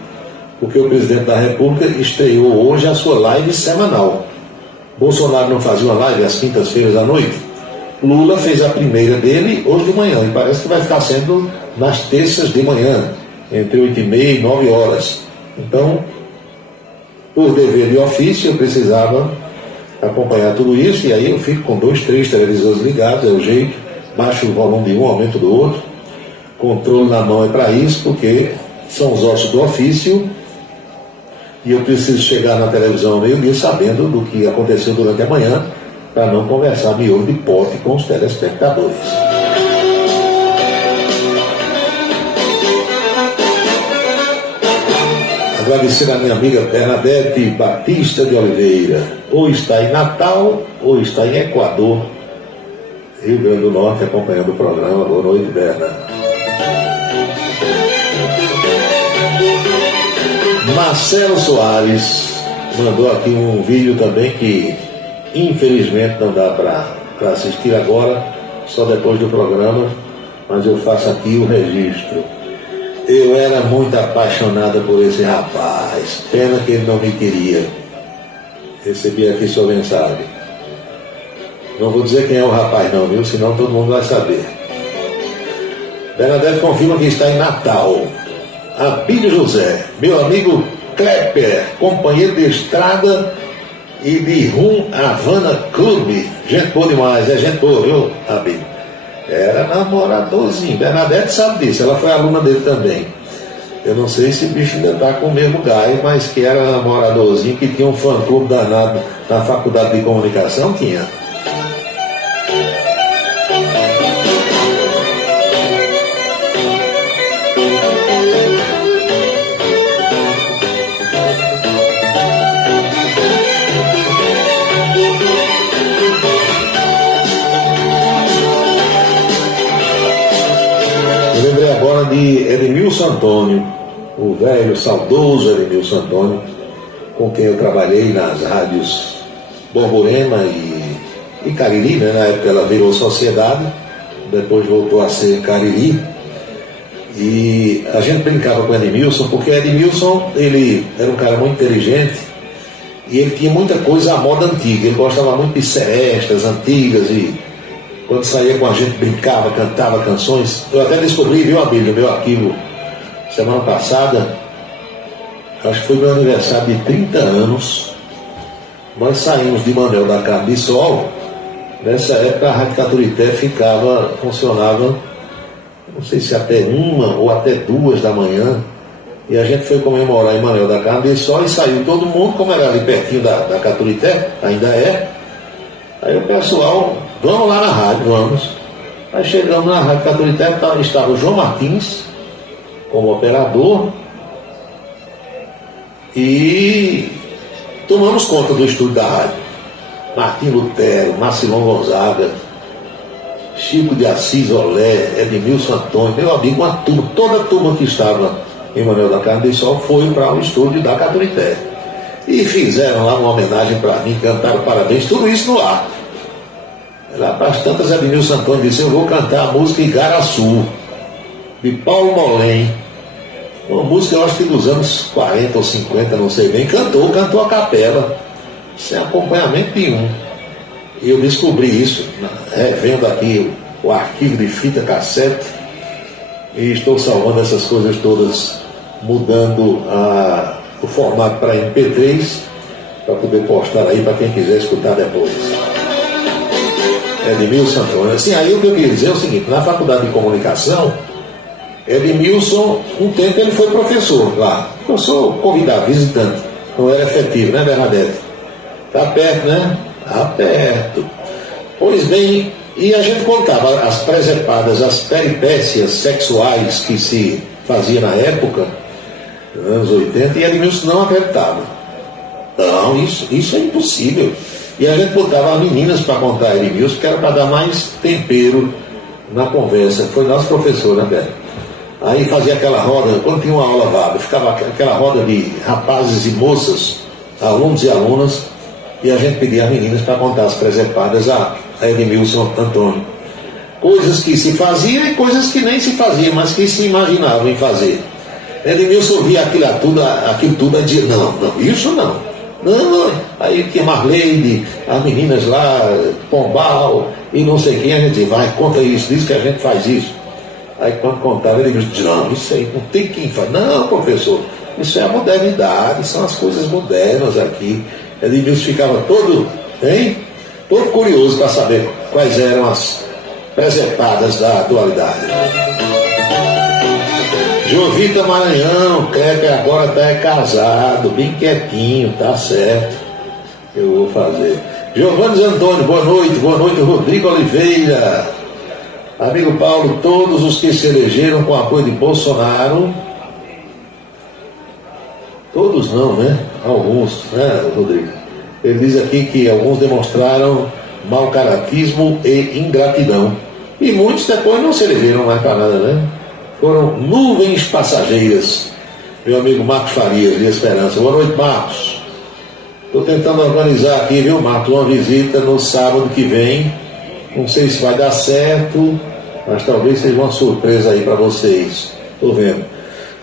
porque o presidente da República estreou hoje a sua live semanal. Bolsonaro não fazia uma live às quintas-feiras à noite? Lula fez a primeira dele hoje de manhã, e parece que vai ficar sendo nas terças de manhã, entre 8h30 e 9 horas. Então, por dever de ofício, eu precisava acompanhar tudo isso, e aí eu fico com 2, 3 televisores ligados, é o jeito. Baixo o volume de um, aumento do outro. Controle na mão é para isso, porque são os ossos do ofício e eu preciso chegar na televisão ao meio-dia sabendo do que aconteceu durante a manhã, para não conversar miolo de pote com os telespectadores. Agradecer a minha amiga Bernadette Batista de Oliveira. Ou está em Natal, ou está em Equador, Rio Grande do Norte, acompanhando o programa. Boa noite, Berna. Marcelo Soares mandou aqui um vídeo também que infelizmente não dá para assistir agora, só depois do programa, mas eu faço aqui o registro. Eu era muito apaixonada por esse rapaz, pena que ele não me queria. Recebi aqui sua mensagem. Não vou dizer quem é o rapaz não, viu? Senão todo mundo vai saber. Bernadette confirma que está em Natal. Abílio José, meu amigo Klepper, companheiro de estrada e de Rum Havana Clube. Gente boa demais, é gente boa, viu, Abílio? Era namoradorzinho. Bernadette sabe disso, ela foi aluna dele também. Eu não sei se o bicho ainda está com o mesmo gás, mas que era namoradorzinho, que tinha um fã-clube danado na faculdade de comunicação, tinha. Eu lembrei agora de Edmilson Antônio, o velho, saudoso Edmilson Antônio, com quem eu trabalhei nas rádios Borborema e Cariri, né? Na época ela virou Sociedade, depois voltou a ser Cariri. E a gente brincava com o Edmilson, porque Edmilson, ele era um cara muito inteligente e ele tinha muita coisa à moda antiga. Ele gostava muito de serestas antigas e quando saía com a gente brincava, cantava canções. Eu até descobri, viu, Abílio, no meu arquivo, semana passada, acho que foi meu aniversário de 30 anos, nós saímos de Manuel da Carne de Sol. Nessa época a Rádio Caturité funcionava, não sei se até 1 ou até 2 da manhã, e a gente foi comemorar em Manuel da Carne de Sol e saiu todo mundo, como era ali pertinho da Caturité, ainda é. Aí o pessoal, vamos lá na rádio, vamos. Aí chegamos na Rádio Caturité, estava o João Martins como operador e tomamos conta do estúdio da rádio. Martim Lutero, Marcilon Gonzaga, Chico de Assis Olé, Edmilson Antônio, meu amigo, uma turma, toda a turma que estava em Manuel da Carne de Sol foi para o estúdio da Caturité. E fizeram lá uma homenagem para mim, cantaram parabéns, tudo isso no ar. Lá para as tantas, Edmilson Antônio disse: eu vou cantar a música Igaraçu, de Paulo Molém. Uma música, eu acho que dos anos 40 ou 50, não sei bem. Cantou a capela, sem acompanhamento nenhum. E eu descobri isso, revendo aqui o arquivo de fita cassete, e estou salvando essas coisas todas, mudando o formato para MP3, para poder postar aí para quem quiser escutar depois. Edmilson Antônio. Assim, aí o que eu queria dizer é o seguinte: na faculdade de comunicação, Edmilson, um tempo ele foi professor lá. Eu sou convidado, visitante, não era efetivo, né, Bernadette? Tá perto, né? Tá perto. Pois bem, e a gente contava as presepadas, as peripécias sexuais que se fazia na época, nos anos 80, e Edmilson não acreditava. Não, isso é impossível. E a gente botava as meninas para contar a Edmilson, que era para dar mais tempero na conversa. Foi nosso professor, né, Beto? Aí fazia aquela roda, quando tinha uma aula vaga, ficava aquela roda de rapazes e moças, alunos e alunas, e a gente pedia às meninas para contar as presepadas a Edmilson Antônio. Coisas que se faziam e coisas que nem se faziam, mas que se imaginavam em fazer. Edmilson via aquilo tudo e dizia: não, isso não. Não, aí tinha Marleide, as meninas lá, Pombal e não sei quem, a gente dizia: vai, conta isso, diz que a gente faz isso. Aí quando contava, ele disse: não, isso aí não tem quem faz. Não, professor, isso é a modernidade, são as coisas modernas aqui. Edmilson ficava todo curioso para saber quais eram as presepadas da atualidade. Jovita Maranhão, Kleber agora está casado, bem quietinho, tá certo. Eu vou fazer. Giovanni Antônio, boa noite, Rodrigo Oliveira. Amigo Paulo, todos os que se elegeram com apoio de Bolsonaro, todos não, né? Alguns, né, Rodrigo? Ele diz aqui que alguns demonstraram mau caratismo e ingratidão. E muitos depois não se elegeram mais para nada, né? Foram nuvens passageiras. Meu amigo Marcos Farias, de Esperança. Boa noite, Marcos. Estou tentando organizar aqui, viu, Marcos, uma visita no sábado que vem. Não sei se vai dar certo, mas talvez seja uma surpresa aí para vocês. Estou vendo.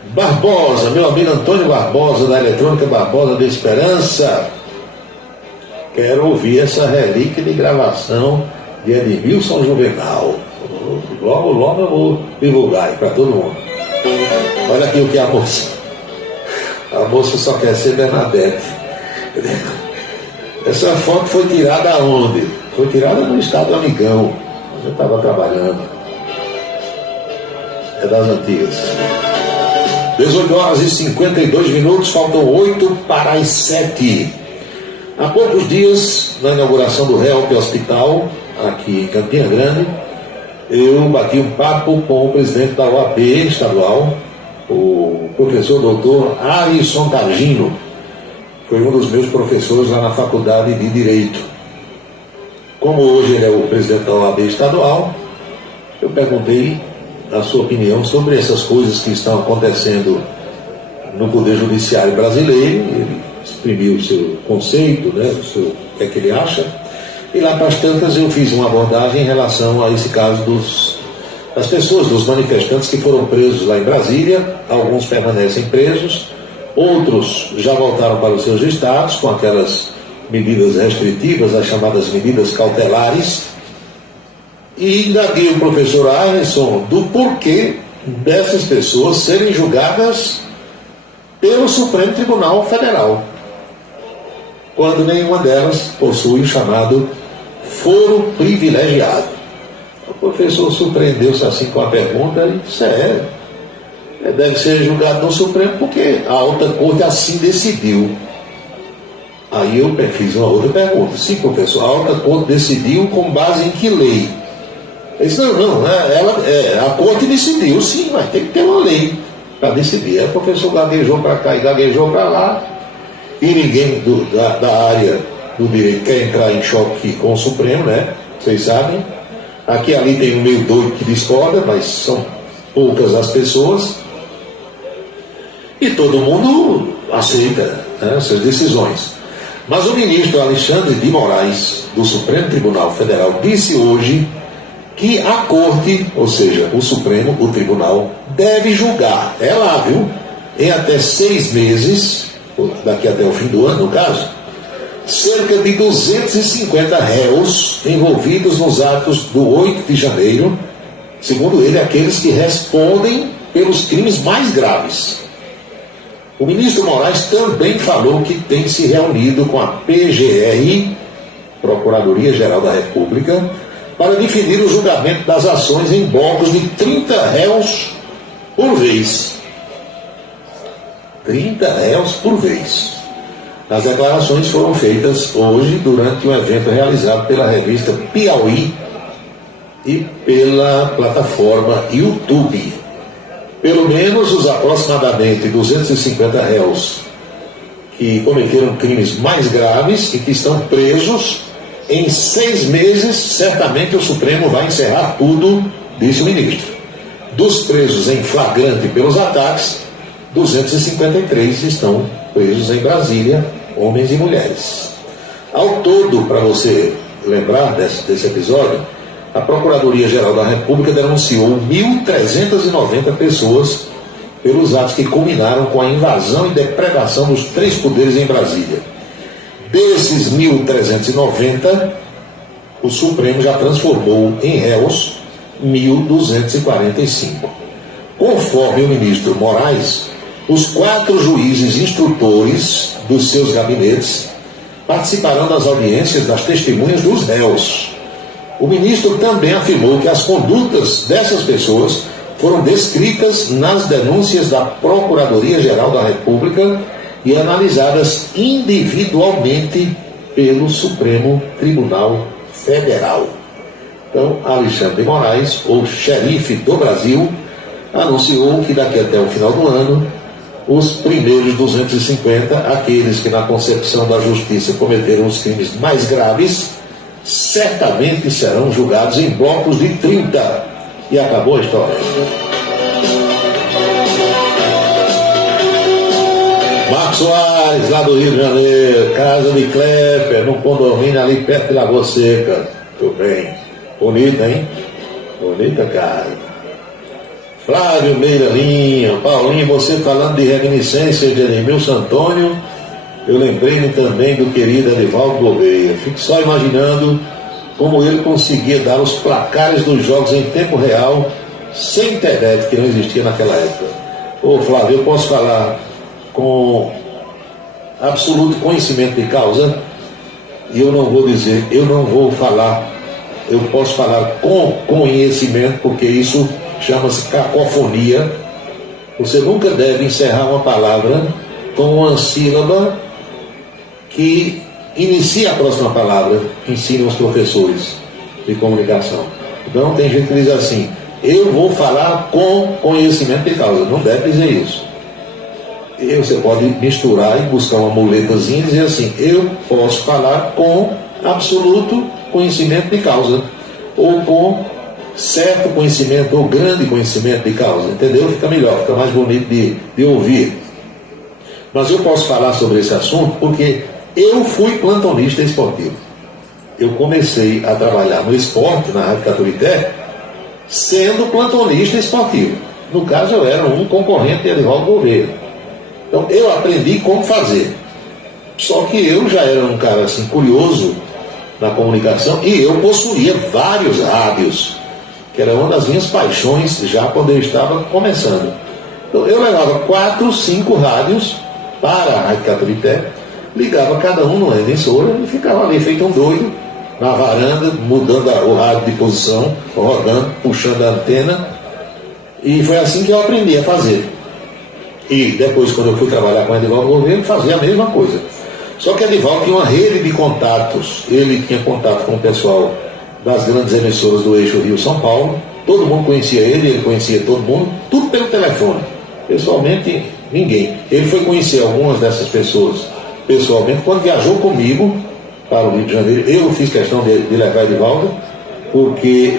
Barbosa, meu amigo Antônio Barbosa, da Eletrônica Barbosa de Esperança. Quero ouvir essa relíquia de gravação de Edmilson Juvenal. Logo eu vou divulgar aí para todo mundo. Olha aqui o que é a moça. A moça só quer ser Bernadette. Essa foto foi tirada aonde? Foi tirada no estado do Amigão. Eu estava trabalhando. É das antigas. 18 horas e 52 minutos, faltam 8 para as 7. Há poucos dias, na inauguração do Help Hospital, aqui em Campina Grande, eu bati um papo com o presidente da OAB estadual, o professor doutor Alisson Targino. Foi um dos meus professores lá na Faculdade de Direito. Como hoje ele é o presidente da OAB estadual, eu perguntei a sua opinião sobre essas coisas que estão acontecendo no Poder Judiciário brasileiro. Ele exprimiu o seu conceito, né, o que é que ele acha. E lá para as tantas eu fiz uma abordagem em relação a esse caso das pessoas, dos manifestantes que foram presos lá em Brasília. Alguns permanecem presos, outros já voltaram para os seus estados com aquelas medidas restritivas, as chamadas medidas cautelares. E indaguei o professor Alisson do porquê dessas pessoas serem julgadas pelo Supremo Tribunal Federal, quando nenhuma delas possui o chamado foro privilegiado. O professor surpreendeu-se assim com a pergunta e disse: deve ser julgado no Supremo porque a alta corte assim decidiu. Aí eu fiz uma outra pergunta: sim, professor, a alta corte decidiu com base em que lei? Ele disse: não, a corte decidiu, sim, mas tem que ter uma lei para decidir. Aí o professor gaguejou para cá e gaguejou para lá, e ninguém da área do direito quer entrar em choque com o Supremo, né? Vocês sabem. Aqui e ali tem um meio doido que discorda, mas são poucas as pessoas, e todo mundo aceita, né, essas decisões. Mas o ministro Alexandre de Moraes, do Supremo Tribunal Federal, disse hoje que a Corte, ou seja, o Supremo, o Tribunal, deve julgar, viu, em até 6 meses, daqui até o fim do ano, no caso, cerca de 250 réus envolvidos nos atos do 8 de janeiro, segundo ele, aqueles que respondem pelos crimes mais graves. O ministro Moraes também falou que tem se reunido com a PGR, Procuradoria-Geral da República, para definir o julgamento das ações em blocos de 30 réus por vez. 30 réus por vez. As declarações foram feitas hoje durante um evento realizado pela revista Piauí e pela plataforma YouTube. Pelo menos os aproximadamente 250 réus que cometeram crimes mais graves e que estão presos, em 6 meses, certamente o Supremo vai encerrar tudo, disse o ministro. Dos presos em flagrante pelos ataques, 253 estão presos em Brasília, homens e mulheres. Ao todo, para você lembrar desse episódio, a Procuradoria-Geral da República denunciou 1.390 pessoas pelos atos que culminaram com a invasão e depredação dos 3 poderes em Brasília. Desses 1.390, o Supremo já transformou em réus 1.245. Conforme o ministro Moraes, os 4 juízes instrutores dos seus gabinetes participarão das audiências das testemunhas dos réus. O ministro também afirmou que as condutas dessas pessoas foram descritas nas denúncias da Procuradoria-Geral da República e analisadas individualmente pelo Supremo Tribunal Federal. Então, Alexandre de Moraes, o xerife do Brasil, anunciou que daqui até o final do ano, os primeiros 250, aqueles que na concepção da justiça cometeram os crimes mais graves, certamente serão julgados em blocos de 30. E acabou a história. Marcos Soares, lá do Rio de Janeiro, casa de Klepper, num condomínio ali perto de Lagoa Seca. Tudo bem. Bonita, hein? Bonita casa. Flávio Meira Linha, Paulinho, você falando de reminiscência de Edmilson Antônio, eu lembrei-me também do querido Edivaldo Gouveia. Fico só imaginando como ele conseguia dar os placares dos jogos em tempo real, sem internet, que não existia naquela época. Ô Flávio, eu posso falar com absoluto conhecimento de causa, e eu não vou dizer, eu não vou falar, eu posso falar com conhecimento, porque isso chama-se cacofonia. Você nunca deve encerrar uma palavra com uma sílaba que inicia a próxima palavra, ensinam os professores de comunicação. Então tem gente que diz assim: eu vou falar com conhecimento de causa. Não deve dizer isso. E você pode misturar e buscar uma muletazinha e dizer assim: eu posso falar com absoluto conhecimento de causa, ou com certo conhecimento, ou grande conhecimento de causa. Entendeu? Fica melhor, fica mais bonito de ouvir. Mas eu posso falar sobre esse assunto porque eu fui plantonista esportivo. Eu comecei a trabalhar no esporte, na Rádio Caturité, sendo plantonista esportivo. No caso, eu era um concorrente de Edivaldo Gouveia. Então, eu aprendi como fazer. Só que eu já era um cara assim, curioso na comunicação, e eu possuía vários rádios, que era uma das minhas paixões já quando eu estava começando. Então, eu levava 4, 5 rádios para a Rádio Caturité, ligava cada um numa emissora e ficava ali feito um doido na varanda, mudando o rádio de posição, rodando, puxando a antena, e foi assim que eu aprendi a fazer. E depois, quando eu fui trabalhar com o Edivaldo Gouveia, ele fazia a mesma coisa. Só que Edivaldo tinha uma rede de contatos. Ele tinha contato com o pessoal das grandes emissoras do eixo Rio-São Paulo. Todo mundo conhecia ele conhecia todo mundo, tudo pelo telefone. Pessoalmente, ninguém. Ele foi conhecer algumas dessas pessoas pessoalmente quando viajou comigo para o Rio de Janeiro. Eu fiz questão de levar Edivaldo, porque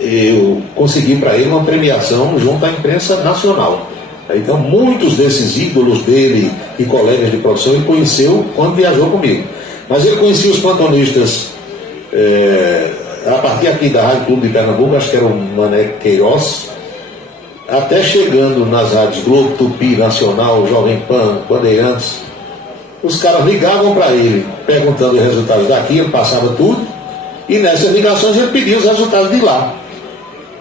eu consegui para ele uma premiação junto à imprensa nacional. Então, muitos desses ídolos dele e colegas de profissão ele conheceu quando viajou comigo. Mas ele conhecia os plantonistas a partir aqui da Rádio Clube de Pernambuco, acho que era o Mané Queiroz, até chegando nas rádios Globo, Tupi, Nacional, Jovem Pan, Bandeirantes. Os caras ligavam para ele perguntando os resultados daqui, ele passava tudo, e nessas ligações ele pedia os resultados de lá.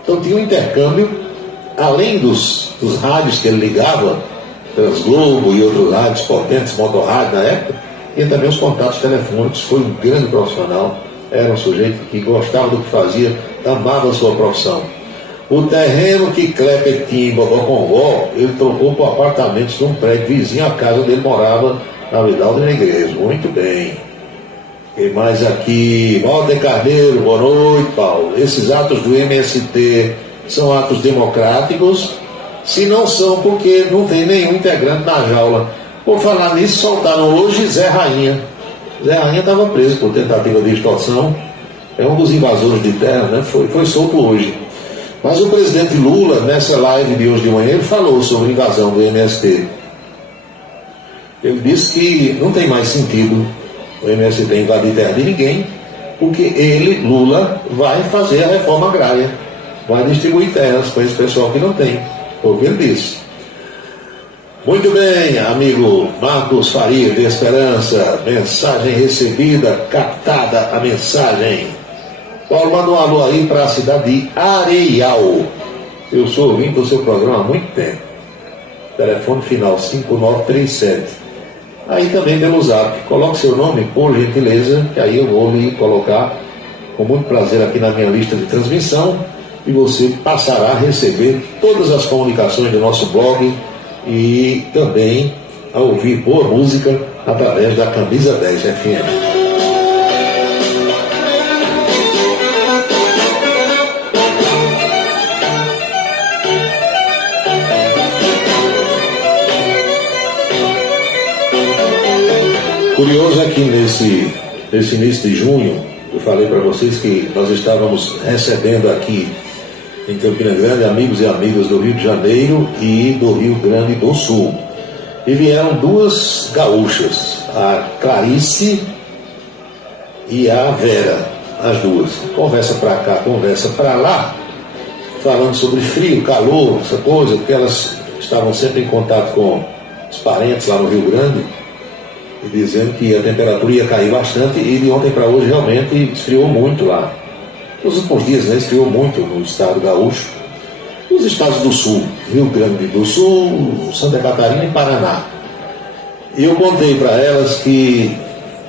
Então tinha um intercâmbio, além dos rádios que ele ligava, Transglobo e outros rádios potentes, motorrádio na época, tinha também os contatos telefônicos. Foi um grande profissional, era um sujeito que gostava do que fazia, amava a sua profissão. O terreno que Kleber tinha em Bocongó, ele trocou por apartamentos num prédio vizinho à casa onde ele morava, na Vidal de Negreiros. Muito bem. E mais aqui, Walter Carneiro, boa noite, Paulo. Esses atos do MST são atos democráticos? Se não são, porque não tem nenhum integrante na jaula. Por falar nisso, soltaram hoje Zé Rainha. Zé Rainha estava preso por tentativa de extorsão. É um dos invasores de terra, né? Foi solto hoje. Mas o presidente Lula, nessa live de hoje de manhã, ele falou sobre a invasão do MST. Ele disse que não tem mais sentido o MST invadir terra de ninguém, porque ele, Lula, vai fazer a reforma agrária, vai distribuir terras para esse pessoal que não tem. Foi o que ele disse. Muito bem, amigo Marcos Faria de Esperança, mensagem recebida, captada a mensagem. Paulo, manda um alô aí para a cidade de Areial. Eu sou ouvinte do seu programa há muito tempo. Telefone final 5937. Aí também pelo zap. Coloque seu nome, por gentileza, que aí eu vou lhe colocar com muito prazer aqui na minha lista de transmissão, e você passará a receber todas as comunicações do nosso blog e também a ouvir boa música através da Camisa 10 FM. Curioso é que nesse início de junho, eu falei para vocês que nós estávamos recebendo aqui em Campina Grande amigos e amigas do Rio de Janeiro e do Rio Grande do Sul. E vieram duas gaúchas, a Clarice e a Vera, as duas. Conversa para cá, conversa para lá, falando sobre frio, calor, essa coisa, porque elas estavam sempre em contato com os parentes lá no Rio Grande, e dizendo que a temperatura ia cair bastante, e de ontem para hoje realmente esfriou muito lá. Nos últimos dias, né, esfriou muito no estado gaúcho, nos estados do sul, Rio Grande do Sul, Santa Catarina e Paraná. E eu contei para elas que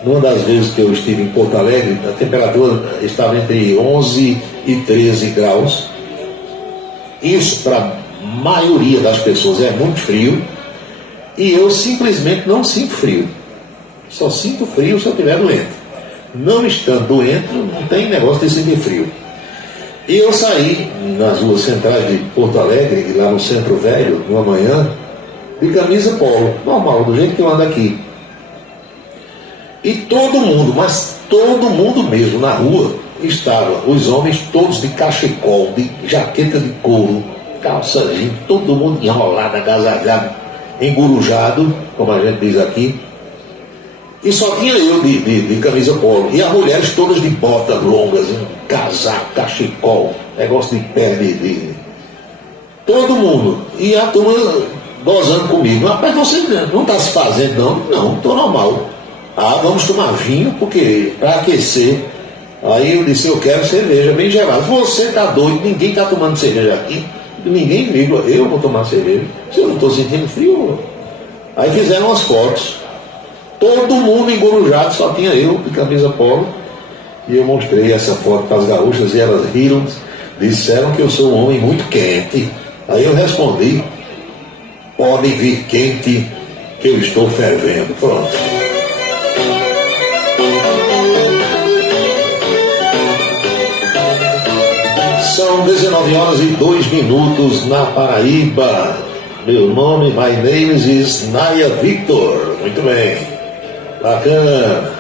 numa das vezes que eu estive em Porto Alegre, a temperatura estava entre 11 e 13 graus. Isso para maioria das pessoas é muito frio, e eu simplesmente não sinto frio. Só sinto frio se eu estiver doente. Não estando doente, não tem negócio de sentir frio. E eu saí nas ruas centrais de Porto Alegre, lá no Centro Velho, numa manhã, de camisa polo, normal, do jeito que eu ando aqui. E todo mundo, mas todo mundo mesmo na rua, estava, os homens todos de cachecol, de jaqueta de couro, calça jeans, todo mundo enrolado, agasalhado, engurujado, como a gente diz aqui. E só tinha eu de camisa polo. E as mulheres todas de botas longas, casaco, cachecol, negócio de pele, todo mundo. E a turma gozando comigo. Rapaz, você não está se fazendo, não? Não, estou normal. Ah, vamos tomar vinho, porque para aquecer. Aí eu disse, eu quero cerveja bem gelada. Você está doido, ninguém está tomando cerveja aqui. Ninguém, vírgula, eu vou tomar cerveja. Se eu não estou sentindo frio. Aí fizeram as fotos. Todo mundo engorujado, só tinha eu de camisa polo. E eu mostrei essa foto para as gaúchas e elas riram, disseram que eu sou um homem muito quente. Aí eu respondi, podem vir quente, que eu estou fervendo. Pronto. São 19h02 na Paraíba. Meu nome, my name is Naya Victor. Muito bem. Bacana.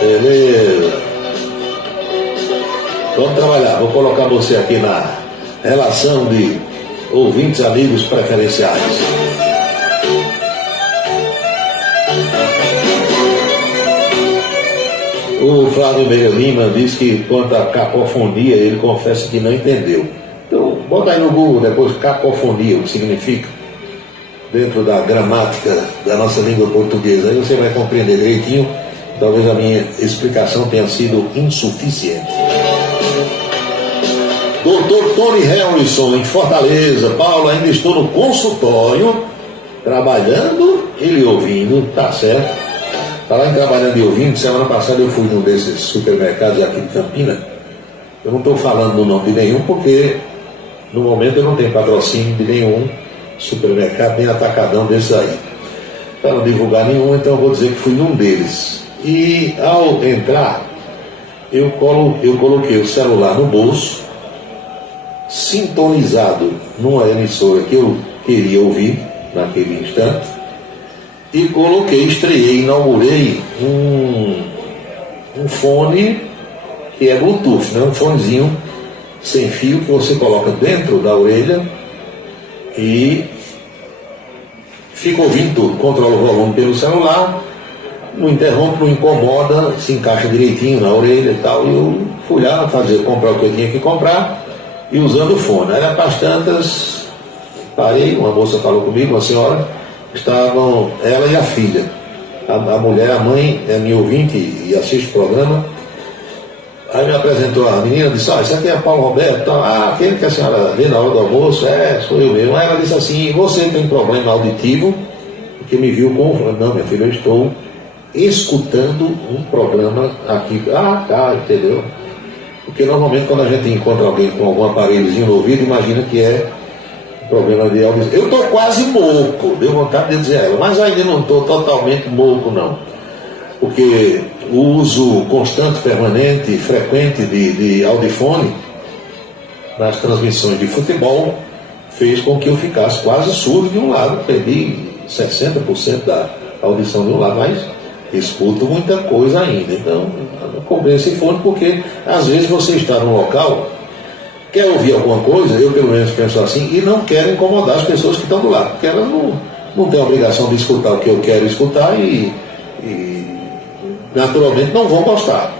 Beleza. Vamos trabalhar. Vou colocar você aqui na relação de ouvintes amigos preferenciais. O Flávio Meira Lima diz que quanto à cacofonia, ele confessa que não entendeu. Então, bota aí no Google depois cacofonia, o que significa, dentro da gramática da nossa língua portuguesa. Aí você vai compreender direitinho. Talvez a minha explicação tenha sido insuficiente. Dr. Tony Harrison, em Fortaleza. Paulo, ainda estou no consultório, trabalhando e lhe ouvindo. Tá certo. Falar em trabalhando e ouvindo, semana passada eu fui num desses supermercados aqui de Campina. Eu não estou falando no nome de nenhum, porque no momento eu não tenho patrocínio de nenhum supermercado, nem atacadão desses aí. Para não divulgar nenhum, então eu vou dizer que fui num deles. E ao entrar, eu coloquei o celular no bolso, sintonizado numa emissora que eu queria ouvir naquele instante, e estreiei, inaugurei um fone que é Bluetooth, né? Um fonezinho sem fio que você coloca dentro da orelha e fica ouvindo tudo, controla o volume pelo celular, não interrompe, não incomoda, se encaixa direitinho na orelha e tal. E eu fui lá comprar o que eu tinha que comprar e usando o fone. Aí, para as tantas, parei, uma moça falou comigo, uma senhora, estavam ela e a filha. A mulher, a mãe, é minha ouvinte e assiste o programa. Aí me apresentou a menina, disse, isso aqui é Paulo Roberto. Aquele que a senhora vê na hora do almoço, sou eu mesmo. Aí ela disse assim, você tem problema auditivo? Porque me viu com... Não, minha filha, eu estou escutando um programa aqui. Tá, entendeu? Porque normalmente quando a gente encontra alguém com algum aparelhozinho no ouvido, imagina que é problema de audição. Eu estou quase moco, deu vontade de dizer a ela, mas ainda não estou totalmente moco, não. Porque o uso constante, permanente, frequente de audifone nas transmissões de futebol fez com que eu ficasse quase surdo de um lado, perdi 60% da audição de um lado, mas escuto muita coisa ainda. Então, eu comprei esse fone porque às vezes você está num local, quer ouvir alguma coisa, eu pelo menos penso assim, e não quero incomodar as pessoas que estão do lado, porque elas não têm a obrigação de escutar o que eu quero escutar e naturalmente não vão gostar.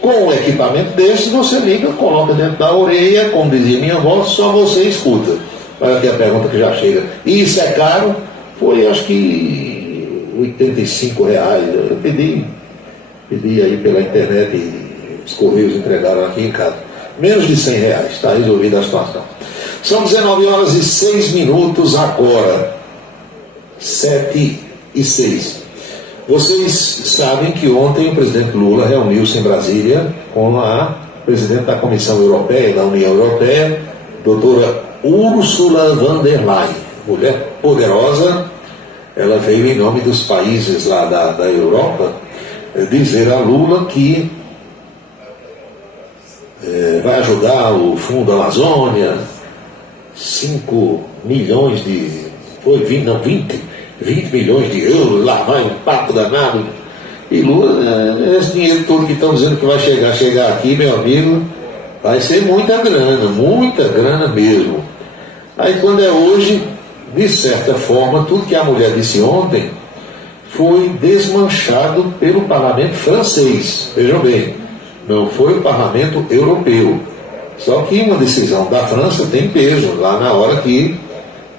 Com um equipamento desse, você liga, coloca dentro da orelha, como dizia minha avó, só você escuta. Olha aqui a pergunta que já chega. E isso é caro? Foi, acho que R$85. Eu pedi aí pela internet e os correios entregaram aqui em casa. Menos de R$100, está resolvida a situação. São 19h06 agora. 7h06. Vocês sabem que ontem o presidente Lula reuniu-se em Brasília com a presidente da Comissão Europeia, da União Europeia, doutora Ursula von der Leyen, mulher poderosa. Ela veio em nome dos países lá da Europa dizer a Lula que vai ajudar o Fundo Amazônia, 5 milhões de... Foi 20 milhões de euros, lá vai um papo danado. E Lula, esse dinheiro todo que estão dizendo que vai chegar aqui, meu amigo, vai ser muita grana mesmo. Aí quando é hoje, de certa forma, tudo que a mulher disse ontem foi desmanchado pelo parlamento francês. Vejam bem, não foi o parlamento europeu. Só que uma decisão da França tem peso lá na hora que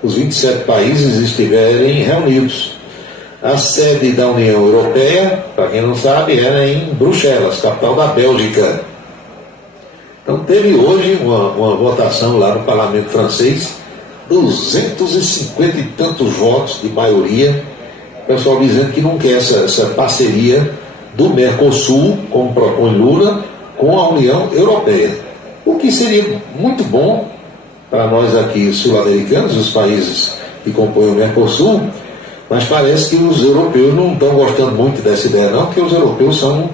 os 27 países estiverem reunidos. A sede da União Europeia, para quem não sabe, era em Bruxelas, capital da Bélgica. Então teve hoje uma votação lá no parlamento francês, 250 e tantos votos de maioria, o pessoal dizendo que não quer essa parceria do Mercosul, como propõe Lula, com a União Europeia. O que seria muito bom para nós aqui sul-americanos, os países que compõem o Mercosul, mas parece que os europeus não estão gostando muito dessa ideia não, porque os europeus são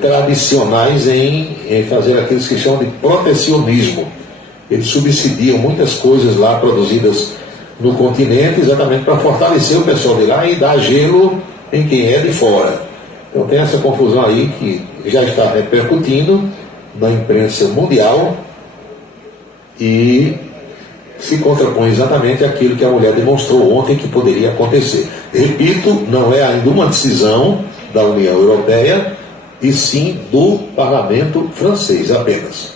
tradicionais em fazer aquilo que chamam de protecionismo. Eles subsidiam muitas coisas lá produzidas no continente exatamente para fortalecer o pessoal de lá e dar gelo em quem é de fora. Então tem essa confusão aí que já está repercutindo na imprensa mundial e se contrapõe exatamente àquilo que a mulher demonstrou ontem que poderia acontecer. Repito, não é ainda uma decisão da União Europeia, e sim do parlamento francês apenas.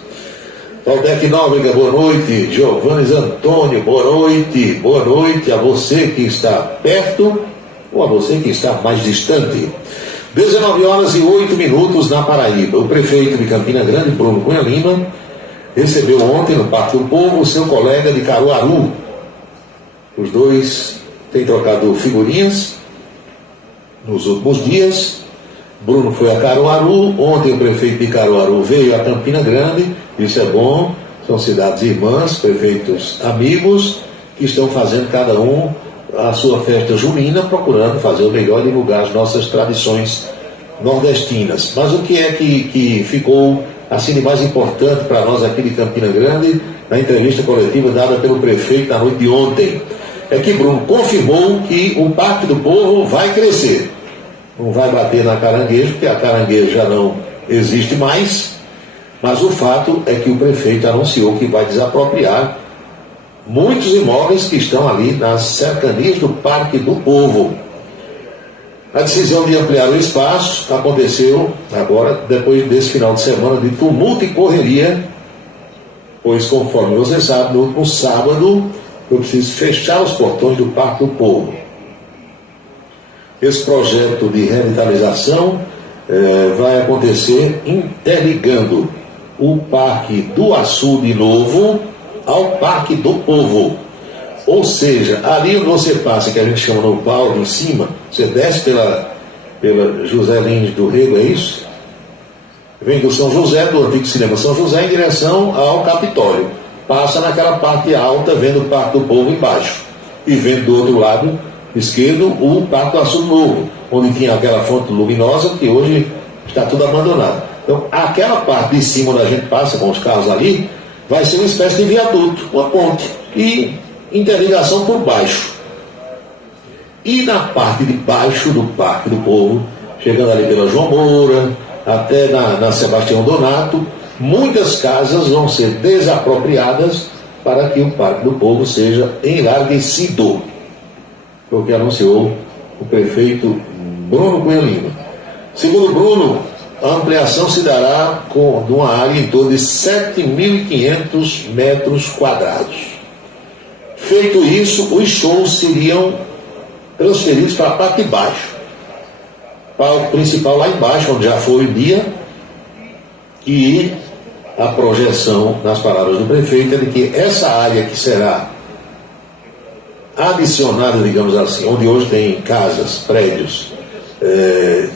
Valdec Nóbrega, boa noite. Giovanni Antônio, boa noite. Boa noite a você que está perto ou a você que está mais distante. 19h08 na Paraíba. O prefeito de Campina Grande, Bruno Cunha Lima, recebeu ontem no Parque do Povo o seu colega de Caruaru. Os dois têm trocado figurinhas nos últimos dias. Bruno foi a Caruaru, ontem o prefeito de Caruaru veio a Campina Grande, isso é bom, são cidades irmãs, prefeitos amigos, que estão fazendo cada um a sua festa junina, procurando fazer o melhor e divulgar as nossas tradições nordestinas. Mas o que é que ficou assim de mais importante para nós aqui de Campina Grande, na entrevista coletiva dada pelo prefeito na noite de ontem, é que Bruno confirmou que o Parque do Povo vai crescer. Não vai bater na Caranguejo, porque a Caranguejo já não existe mais, mas o fato é que o prefeito anunciou que vai desapropriar muitos imóveis que estão ali nas cercanias do Parque do Povo. A decisão de ampliar o espaço aconteceu agora, depois desse final de semana de tumulto e correria, pois, conforme você sabe, no último sábado eu preciso fechar os portões do Parque do Povo. Esse projeto de revitalização vai acontecer interligando o Parque do Açude Novo ao Parque do Povo. Ou seja, ali onde você passa, que a gente chama no Paulo, em cima, você desce pela José Lins do Rego, é isso? Vem do São José, do antigo cinema São José, em direção ao Capitólio. Passa naquela parte alta, vendo o Parque do Povo embaixo. E vendo do outro lado esquerdo o Parque do Açude Novo, onde tinha aquela fonte luminosa que hoje está tudo abandonado. Então, aquela parte de cima onde a gente passa com os carros ali, vai ser uma espécie de viaduto, uma ponte, e interligação por baixo. E na parte de baixo do Parque do Povo, chegando ali pela João Moura, até na Sebastião Donato, muitas casas vão ser desapropriadas para que o Parque do Povo seja enlarguecido. Foi o que anunciou o prefeito Bruno Cunha Lima. Segundo Bruno, a ampliação se dará de uma área em torno de 7.500 metros quadrados. Feito isso, os shows seriam transferidos para a parte de baixo. Palco principal lá embaixo, onde já foi o dia, e a projeção, nas palavras do prefeito, é de que essa área que será adicionada, digamos assim, onde hoje tem casas, prédios,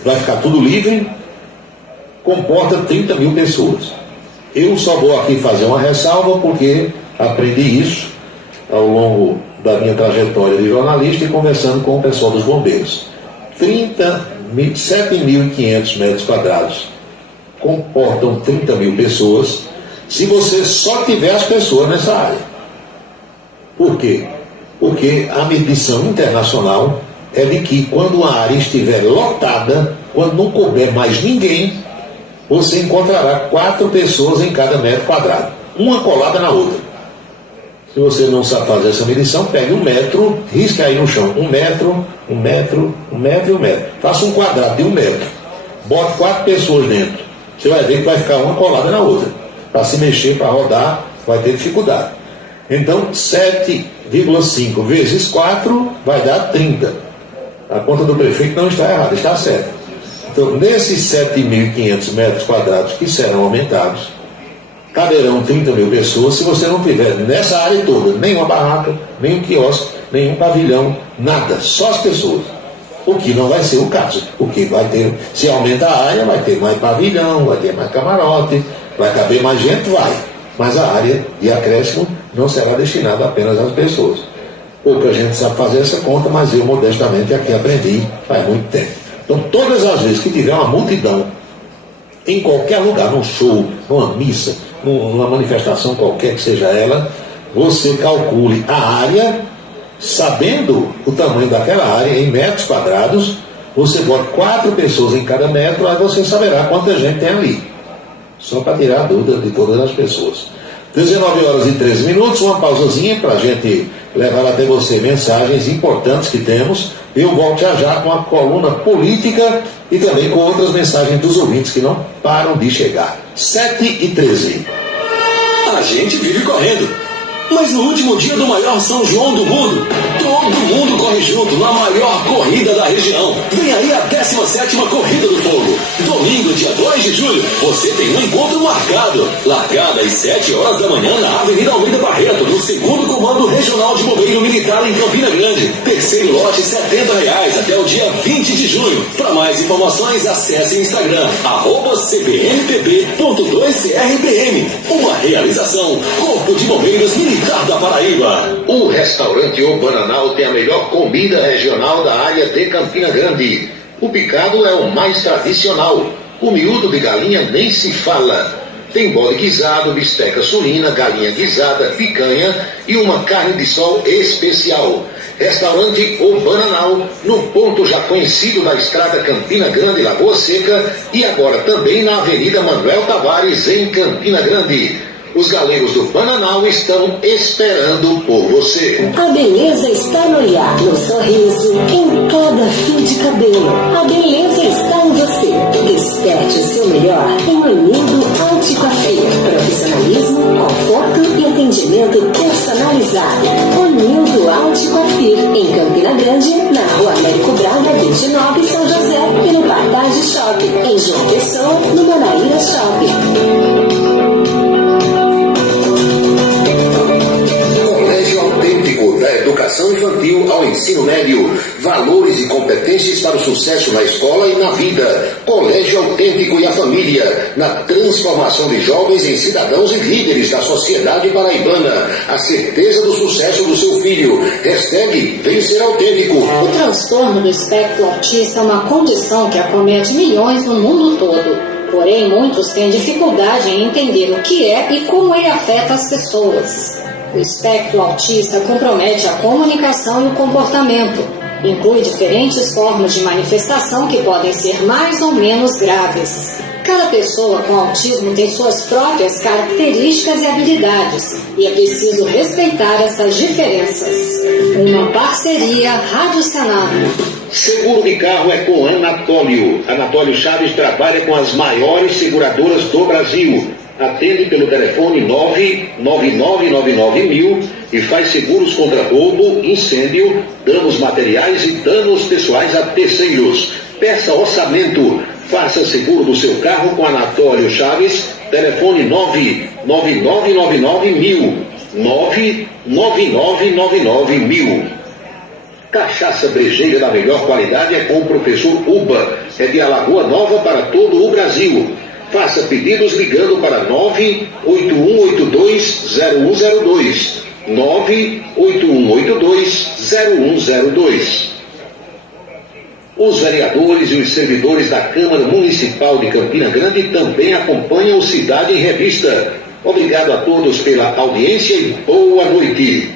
vai ficar tudo livre, comporta 30 mil pessoas. Eu só vou aqui fazer uma ressalva porque Aprendi isso ao longo da minha trajetória de jornalista e conversando com o pessoal dos bombeiros. 7.500 metros quadrados comportam 30 mil pessoas se você só tiver as pessoas nessa área. Por quê? Porque a medição internacional é de que quando a área estiver lotada, quando não couber mais ninguém, você encontrará 4 pessoas em cada metro quadrado, uma colada na outra. Se você não sabe fazer essa medição, pegue 1 metro, risque aí no chão, 1 metro, 1 metro, 1 metro e 1 metro. Faça um quadrado de 1 metro, bote 4 pessoas dentro. Você vai ver que vai ficar uma colada na outra. Para se mexer, para rodar, vai ter dificuldade. Então, 7,5 vezes 4 vai dar 30. A conta do prefeito não está errada, está certa. Então, nesses 7.500 metros quadrados que serão aumentados, caberão 30 mil pessoas se você não tiver nessa área toda nenhuma barraca, nenhum quiosque, nenhum pavilhão, nada, só as pessoas. O que não vai ser o caso, porque vai ter, se aumenta a área, vai ter mais pavilhão, vai ter mais camarote, vai caber mais gente, vai. Mas a área de acréscimo não será destinada apenas às pessoas. Pouca gente sabe fazer essa conta, mas eu modestamente aqui aprendi faz muito tempo. Então todas as vezes que tiver uma multidão, em qualquer lugar, num show, numa missa, numa manifestação qualquer que seja ela, você calcule a área, sabendo o tamanho daquela área em metros quadrados, você bota 4 pessoas em cada metro, aí você saberá quanta gente tem ali. Só para tirar a dúvida de todas as pessoas. 19h13, uma pausazinha para a gente levar até você mensagens importantes que temos. Eu volto já com a coluna política e também com outras mensagens dos ouvintes que não param de chegar. 7h13. A gente vive correndo, mas no último dia do maior São João do mundo, todo mundo corre junto na maior corrida da região. Vem aí a 17ª Corrida do Fogo. Domingo, dia 2 de julho, você tem um encontro marcado. Largada às 7 horas da manhã na Avenida Almeida Barreto, no 2º Comando Regional de Bombeiro Militar em Campina Grande. Terceiro lote, R$70 até o dia 20 de junho. Para mais informações, acesse o Instagram, @cbnpb.2crpm. Uma realização, Corpo de Bombeiros Militar da Paraíba. O restaurante O Bananal tem a melhor comida regional da área de Campina Grande. O picado é o mais tradicional. O miúdo de galinha nem se fala. Tem bode guisado, bisteca suína, galinha guisada, picanha e uma carne de sol especial. Restaurante O Bananal, no ponto já conhecido da estrada Campina Grande, Lagoa Seca, e agora também na Avenida Manuel Tavares, em Campina Grande. Os galegos do Bananal estão esperando por você. A beleza está no olhar, no sorriso, em cada fio de cabelo. A beleza está em você. Desperte o seu melhor em Unido Anticoafia. Profissionalismo, conforto e atendimento personalizado. Unido Anticoafia, em Campina Grande, na Rua Américo Braga, 29, São José, e no Partage Shopping, em João Pessoa, no Manaíra Shopping. Da educação infantil ao ensino médio, valores e competências para o sucesso na escola e na vida. Colégio Autêntico e a Família, na transformação de jovens em cidadãos e líderes da sociedade paraibana. A certeza do sucesso do seu filho. #Vencer Autêntico. O transtorno do espectro autista é uma condição que acomete milhões no mundo todo. Porém, muitos têm dificuldade em entender o que é e como ele afeta as pessoas. O espectro autista compromete a comunicação e o comportamento. Inclui diferentes formas de manifestação que podem ser mais ou menos graves. Cada pessoa com autismo tem suas próprias características e habilidades, e é preciso respeitar essas diferenças. Uma parceria Rádio Senado. Seguro de carro é com Anatólio. Anatólio Chaves trabalha com as maiores seguradoras do Brasil. Atende pelo telefone 99999.000 e faz seguros contra roubo, incêndio, danos materiais e danos pessoais a terceiros. Peça orçamento. Faça seguro do seu carro com Anatólio Chaves. Telefone 99999.000. 99999.000. Cachaça brejeira da melhor qualidade é com o professor Uba. É de Alagoa Nova para todo o Brasil. Faça pedidos ligando para 981820102. 981820102. Os vereadores e os servidores da Câmara Municipal de Campina Grande também acompanham o Cidade em Revista. Obrigado a todos pela audiência e boa noite.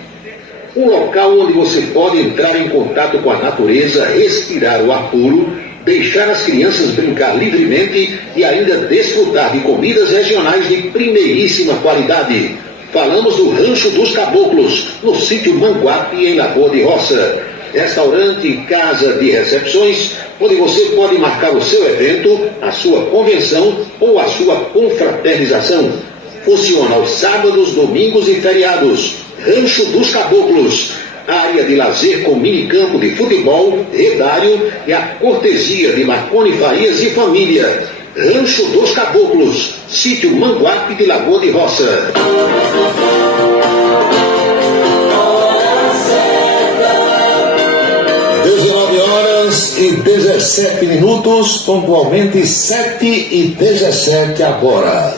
Um local onde você pode entrar em contato com a natureza, respirar o ar puro, deixar as crianças brincar livremente e ainda desfrutar de comidas regionais de primeiríssima qualidade. Falamos do Rancho dos Caboclos, no sítio Manguape, em Lagoa de Roça. Restaurante e casa de recepções, onde você pode marcar o seu evento, a sua convenção ou a sua confraternização. Funciona aos sábados, domingos e feriados. Rancho dos Caboclos, área de lazer com minicampo de futebol, redário e a cortesia de Marconi Farias e família. Rancho dos Caboclos, sítio Manguape de Lagoa de Roça. 19h17, pontualmente 7h17 agora.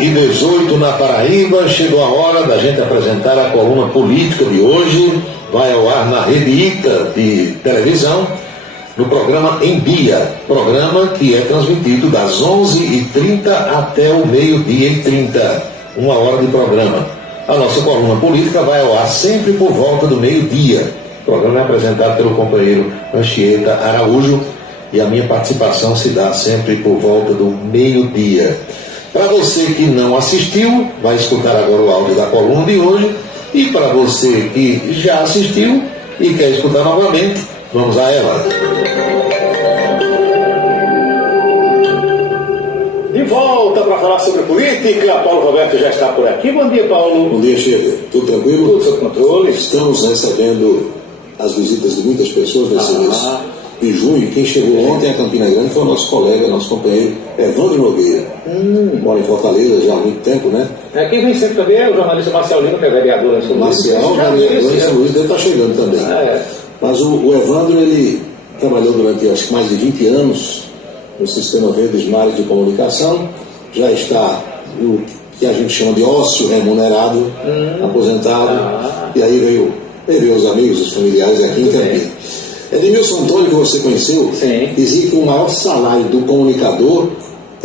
E 18 na Paraíba, chegou a hora da gente apresentar a coluna política de hoje. Vai ao ar na Rede ITA de televisão, no programa Em Dia, programa que é transmitido das 11h30 até o 12h30, 1 hora de programa. A nossa coluna política vai ao ar sempre por volta do meio-dia. O programa é apresentado pelo companheiro Anchieta Araújo e a minha participação se dá sempre por volta do meio-dia. Para você que não assistiu, vai escutar agora o áudio da coluna de hoje. E para você que já assistiu e quer escutar novamente, vamos a ela. De volta para falar sobre política, Paulo Roberto já está por aqui. Bom dia, Paulo. Bom dia, Chega. Tudo tranquilo? Tudo sob controle. Estamos recebendo as visitas de muitas pessoas nesse mês de junho. Quem chegou ontem a Campina Grande foi o nosso colega, nosso companheiro Evandro Nogueira. Mora em Fortaleza já há muito tempo, né? Quem vem sempre também é o jornalista Marcial Lima, que é vereador em São Luís. Marcial, vereador em São Luís, deve estar chegando também. Mas o Evandro, ele trabalhou durante acho que mais de 20 anos no Sistema Verdes Mares de Comunicação, já está no que a gente chama de ócio remunerado, aposentado, e aí veio ver os amigos, os familiares aqui em Campina. Edmilson Antônio, que você conheceu, dizia que o maior salário do comunicador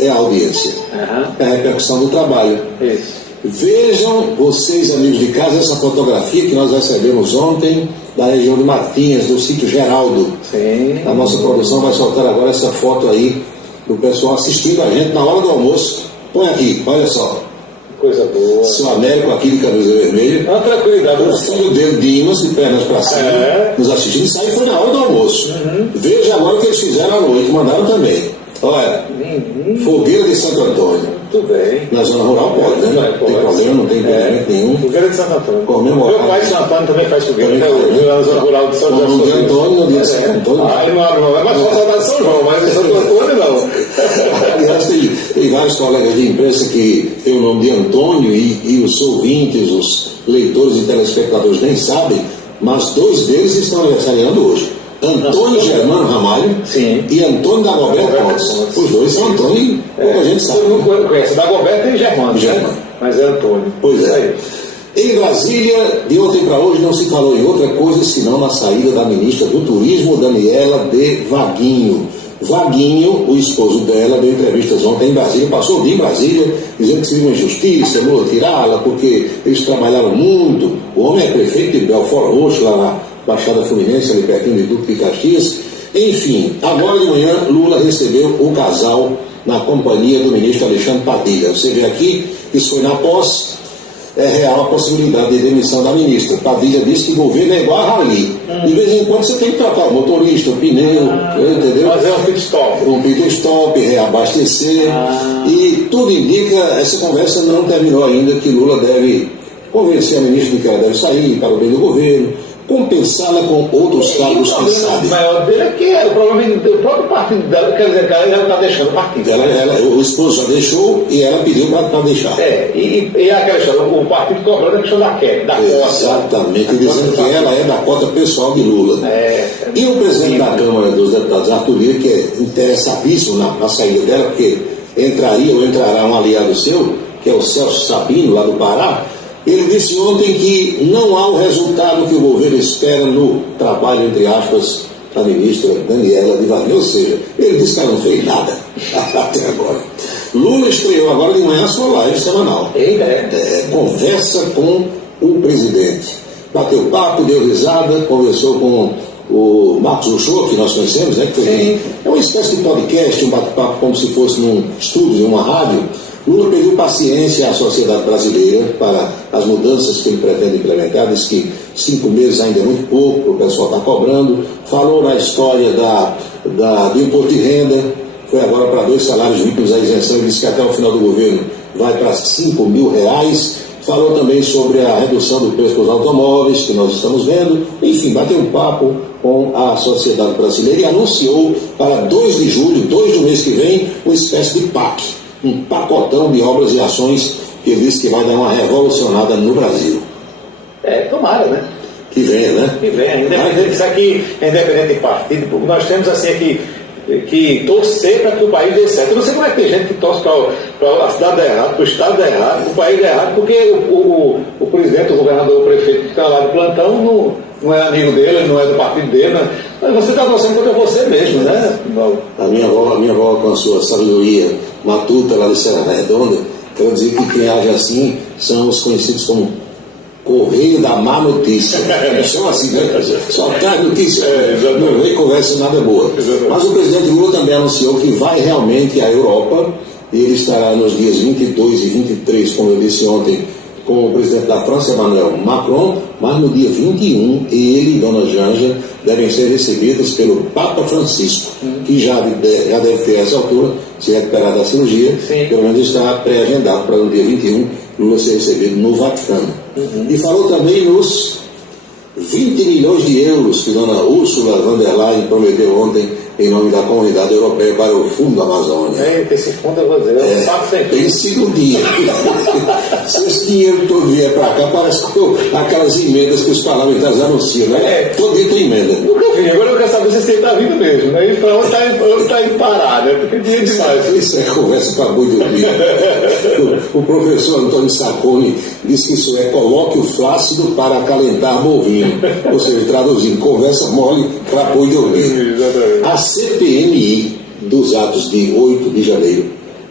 é a audiência, é a repercussão do trabalho. Vejam vocês, amigos de casa, essa fotografia que nós recebemos ontem da região de Matinhas, do sítio Geraldo. A nossa produção vai soltar agora essa foto aí do pessoal assistindo a gente na hora do almoço. Põe aqui, olha só. Coisa boa. Seu Américo aqui de camisa vermelha. Tranquilidade. O filho dele, Dimas, de pernas para cima, nos assistindo. Isso aí foi na hora do almoço. Veja agora o que eles fizeram à noite, mandaram também. Olha, fogueira de Santo Antônio. Muito bem. Na zona rural pode, né? Não tem problema, não tem impedimento nenhum. Fogueira de Santo Antônio. Comemorar. Meu pai de Santo Antônio também faz fogueira. Na zona rural de São João. No dia Antônio, no dia de Santo Antônio. Não é mais falta de São João, mas de Santo Antônio não. Aliás, tem vários colegas de imprensa que tem o nome de Antônio e os ouvintes, os leitores e telespectadores nem sabem, mas dois deles estão aniversariando hoje. Antônio Germano Ramalho e Antônio Dagoberto Pontes. Os dois são Antônio, como a gente sabe. Todo mundo conhece Dagoberto e Germano, né? Mas é Antônio. Pois é. Em Brasília, de ontem para hoje, não se falou em outra coisa senão na saída da ministra do Turismo, Daniela de Vaguinho. Vaguinho, o esposo dela, deu entrevistas ontem em Brasília, passou o dia em Brasília, dizendo que seria uma injustiça, tirá-la, porque eles trabalharam muito. O homem é prefeito de Belfort Roxo, lá na Baixada Fluminense, ali pertinho de Duque de Caxias. Enfim, agora de manhã, Lula recebeu o casal na companhia do ministro Alexandre Padilha. Você vê aqui, isso foi na posse, é real a possibilidade de demissão da ministra. Padilha disse que o governo é igual a rally. De vez em quando você tem que trocar o motorista, o pneu, entendeu? Fazer um pit stop. Um pit stop, reabastecer. E tudo indica, essa conversa não terminou ainda, que Lula deve convencer a ministra de que ela deve sair para o bem do governo, compensá-la com outros cargos, quem sabe. O maior dele é que o problema do próprio partido dela, quer dizer, ela está deixando o partido. O esposo já deixou e ela pediu para deixar. E aquela história, o partido cobrando a questão da cota. Exatamente, dizendo que ela é da cota pessoal de Lula. E o presidente da Câmara dos Deputados, Arthur Lira, que é interessadíssimo na saída dela, porque entraria ou entrará um aliado seu, que é o Celso Sabino, lá do Pará. Ele disse ontem que não há o resultado que o governo espera no trabalho, entre aspas, da ministra Daniela de Wagner. Ou seja, ele disse que ela não fez nada até agora. Lula estreou agora de manhã a sua live semanal. Conversa com o presidente. Bateu papo, deu risada, conversou com o Marcos Uchoa, que nós conhecemos, né? Que é uma espécie de podcast, um bate-papo como se fosse num estúdio, em uma rádio. Lula pediu paciência à sociedade brasileira para as mudanças que ele pretende implementar, disse que 5 meses ainda é muito pouco, o pessoal está cobrando. Falou na história do imposto de renda, foi agora para 2 salários mínimos a isenção, ele disse que até o final do governo vai para R$5.000. Falou também sobre a redução do preço dos automóveis, que nós estamos vendo. Enfim, bateu um papo com a sociedade brasileira e anunciou para 2 de julho, 2 do mês que vem, uma espécie de PAC. Um pacotão de obras e ações que ele disse que vai dar uma revolucionada no Brasil. Tomara, né? Que venha, né? Que venha, independente, isso aqui é independente de partido, nós temos assim aqui que torcer para que o país dê certo. Eu não sei como é que tem gente que torce para a cidade dar errado, para o estado dar errado, para o país dar errado, porque o presidente, o governador, o prefeito que está lá de plantão não é amigo dele, não é do partido dele, né? Mas você está torcendo contra você mesmo, né? A minha avó, com a sua sabedoria matuta lá de Serra Redonda, ela dizia que quem age assim são os conhecidos como Correio da Má Notícia. São assim, né? Só traz notícia, não vem conversa nada boa. Mas o presidente Lula também anunciou que vai realmente à Europa, e ele estará nos dias 22 e 23, como eu disse ontem, com o presidente da França, Emmanuel Macron, mas no dia 21, ele e Dona Janja devem ser recebidos pelo Papa Francisco, que já deve ter, a essa altura, se recuperar da cirurgia, pelo menos está pré-agendado para no dia 21, Lula ser recebido no Vaticano. E falou também nos 20 milhões de euros que Dona Ursula von der Leyen prometeu ontem em nome da Comunidade Europeia para o Fundo Amazônia. Esse fundo eu vou dizer, é um saco sem fim. Tem sido um dia. Se esse dinheiro todo vier para cá, parece aquelas emendas que os parlamentares anunciam, né? Todo dia tem emenda. Nunca vi, agora eu quero saber se você está vindo mesmo, né? E para onde está indo parar, né? Porque dinheiro demais. Isso é conversa para boi dormir. O professor Antônio Sacconi disse que isso é coloque o flácido para acalentar bovino. Ou seja, traduzindo, conversa mole para boi dormir. A CPMI dos atos de 8 de janeiro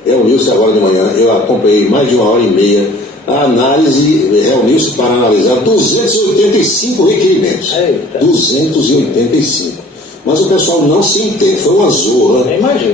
reuniu-se agora de manhã, eu acompanhei mais de 1h30, a análise reuniu-se para analisar 285 requerimentos. 285. Mas o pessoal não se entende, foi uma zorra,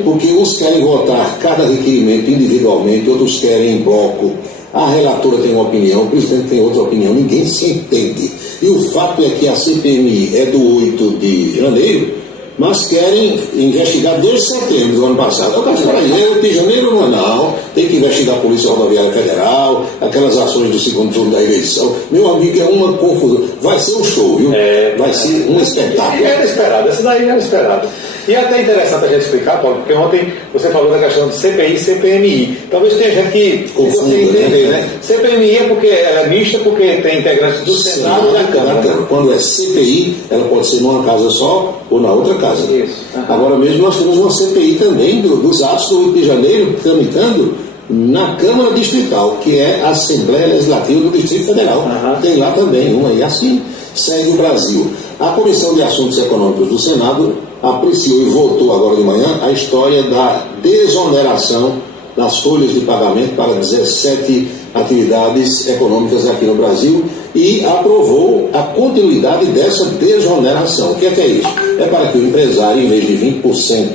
porque uns querem votar cada requerimento individualmente, outros querem em bloco. A relatora tem uma opinião, o presidente tem outra opinião, ninguém se entende. E o fato é que a CPMI é do 8 de janeiro, mas querem investigar desde setembro do ano passado. O 8 de janeiro não, tem que investigar a Polícia Rodoviária Federal, aquelas ações do segundo turno da eleição. Meu amigo, é uma confusão. Vai ser um show, viu? Vai ser um espetáculo. Era esperado, essa daí era esperada. E é até interessante a gente explicar, Paulo, porque ontem você falou da questão de CPI e CPMI. Talvez tenha gente que confunde, entender, né? CPMI é porque ela é mista, porque tem integrantes do Senado e da Câmara. Quando é CPI, ela pode ser numa casa só ou na outra casa. Agora mesmo nós temos uma CPI também dos atos do 8 de janeiro, tramitando na Câmara Distrital, que é a Assembleia Legislativa do Distrito Federal. Tem lá também uma, e assim segue o Brasil. A Comissão de Assuntos Econômicos do Senado apreciou e votou agora de manhã a história da desoneração das folhas de pagamento para 17 atividades econômicas aqui no Brasil e aprovou a continuidade dessa desoneração. O que é isso? É para que o empresário, em vez de 20%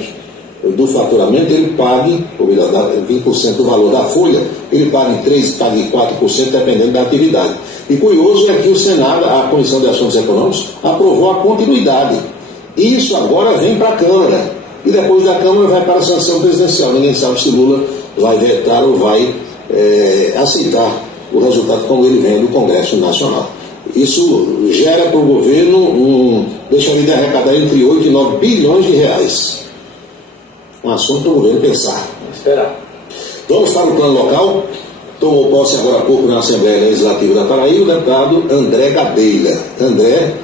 do faturamento, ele pague, ou melhor, 20% do valor da folha, ele pague 3%, pague 4%, dependendo da atividade. E curioso é que o Senado, a Comissão de Assuntos Econômicos, aprovou a continuidade. Isso agora vem para a Câmara. E depois da Câmara vai para a sanção presidencial. Ninguém sabe se Lula vai vetar ou vai aceitar o resultado como ele vem do Congresso Nacional. Isso gera para o governo, deixaria de arrecadar entre 8 e 9 bilhões de reais. Um assunto para o governo pensar. Vamos esperar. Vamos para o plano local. Tomou posse agora há pouco na Assembleia Legislativa da Paraíba o deputado André Gabeira. André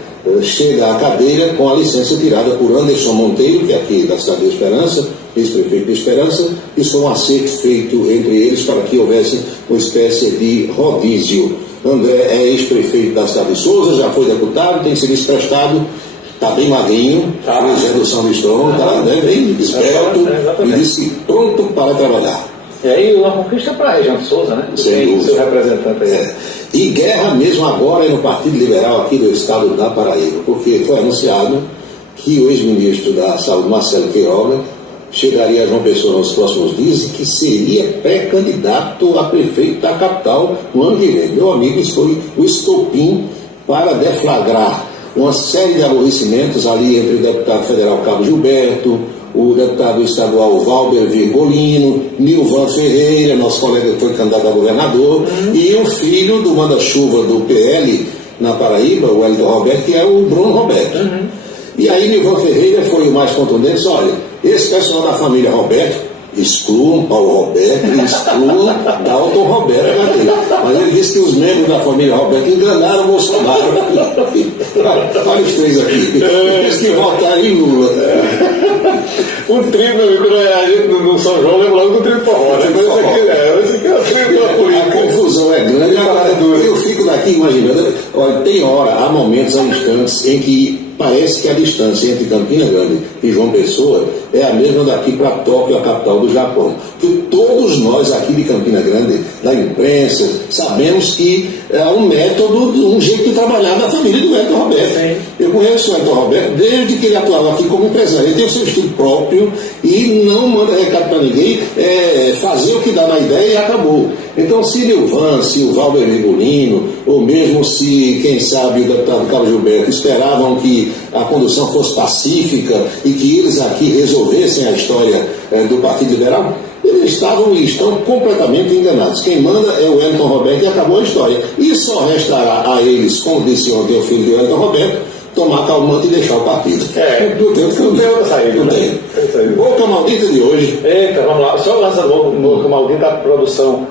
chega à cadeira com a licença tirada por Anderson Monteiro, que é aqui da cidade de Esperança, ex-prefeito de Esperança. Isso foi um acerto feito entre eles para que houvesse uma espécie de rodízio. André é ex-prefeito da cidade de Souza, já foi deputado, tem serviço prestado, está bem magrinho, fez redução do estômago, está bem esbelto e disse pronto para trabalhar. E aí uma conquista para a região de Souza, né? Tem seu representante aí. E guerra mesmo agora no Partido Liberal aqui do estado da Paraíba, porque foi anunciado que o ex-ministro da Saúde, Marcelo Queiroga, chegaria a João Pessoa nos próximos dias e que seria pré-candidato a prefeito da capital no ano que vem. Meu amigo, isso foi o estopim para deflagrar uma série de aborrecimentos ali entre o deputado federal Cabo Gilberto, o deputado estadual Valber Virgolino, Nilvan Ferreira, nosso colega que foi candidato a governador, e o filho do manda-chuva do PL na Paraíba, o Wellington Roberto, que é o Bruno Roberto. E aí Nilvan Ferreira foi o mais contundente, disse, olha, esse pessoal da família Roberto, excluam Paulo Roberto e excluam Dalton Roberto Gadeira. Mas ele disse que os membros da família Roberto enganaram o Bolsonaro. Olha os três aqui. Eles que votaram em Lula. O trio, a gente no São João lembra logo do trio forró. Esse aqui é o trio da política. A confusão é grande. Agora, eu fico daqui imaginando, olha, tem hora, há momentos, há instantes em que parece que a distância entre Campina Grande e João Pessoa é a mesma daqui para Tóquio, a capital do Japão. Que todos nós aqui de Campina Grande, da imprensa, sabemos que é um método, um jeito de trabalhar da família do Wellington Roberto. Sim. Eu conheço o Wellington Roberto desde que ele atuava aqui como empresário. Ele tem o seu estilo próprio e não manda recado para ninguém, fazer o que dá na ideia e acabou. Então, se Nilvan, se o Valber Virgolino, ou mesmo se, quem sabe, o deputado Carlos Gilberto esperavam que a condução fosse pacífica e que eles aqui resolvessem a história do Partido Liberal, eles estavam e estão completamente enganados. Quem manda é o Wellington Roberto e acabou a história. E só restará a eles, como disse ontem o filho do Wellington Roberto, tomar calmante e deixar o partido. Não tem outra saída. Não tem. Boca Maldita de hoje. Eita, vamos lá. Só lança Boca Maldita, a produção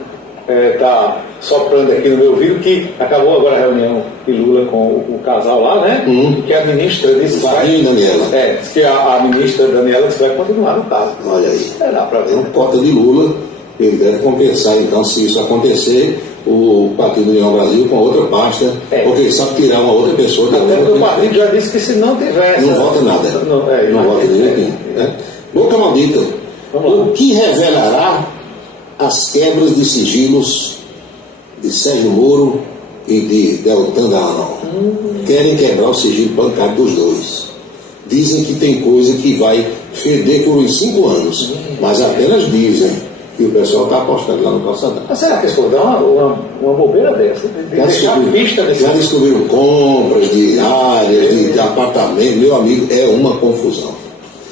está soprando aqui no meu ouvido que acabou agora a reunião de Lula com o casal lá, né? Que a ministra disse que Daniela. Disse que a ministra Daniela disse que vai continuar no caso. Olha aí. Dá para ver. É um cota de Lula, ele deve compensar, então, se isso acontecer, o Partido União Brasil com outra pasta, porque ele sabe tirar uma outra pessoa. Até o partido já disse que se não tivesse. Não vota nada. Não vota ninguém. Boca Maldita. O que revelará as quebras de sigilos de Sérgio Moro e de Deltan Dallagnol? Querem quebrar o sigilo bancário dos dois. Dizem que tem coisa que vai feder por uns 5 anos, mas apenas dizem que o pessoal está apostando lá no calçadão. Mas será que eles vão dar uma bobeira dessa? Já descobriram compras de áreas, de apartamentos. Meu amigo, é uma confusão.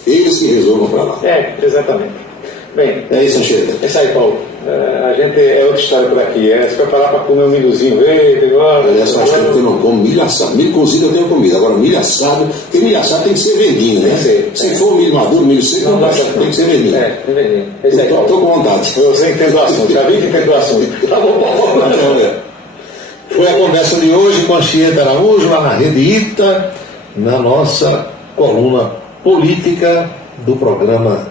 Eles que resolvam para lá. Exatamente. Bem, é isso, Anchieta. É isso aí, Paulo. A gente é outra história por aqui. Se preparar para comer um milhozinho verde agora. Aliás, faz tempo que eu não como milho assado. Milho cozido eu tenho comido. Agora, milho assado, porque milho assado tem que ser verdinho, né? Se for milho maduro, milho seco, não tem que ser verdinho. Tem verdinho. É isso aí, Paulo. Estou com vontade. Você entende o assunto. Já vi que entende o assunto. Tá bom, Paulo. Foi a conversa de hoje com a Anchieta Araújo, lá na Rede Ita, na nossa coluna política do programa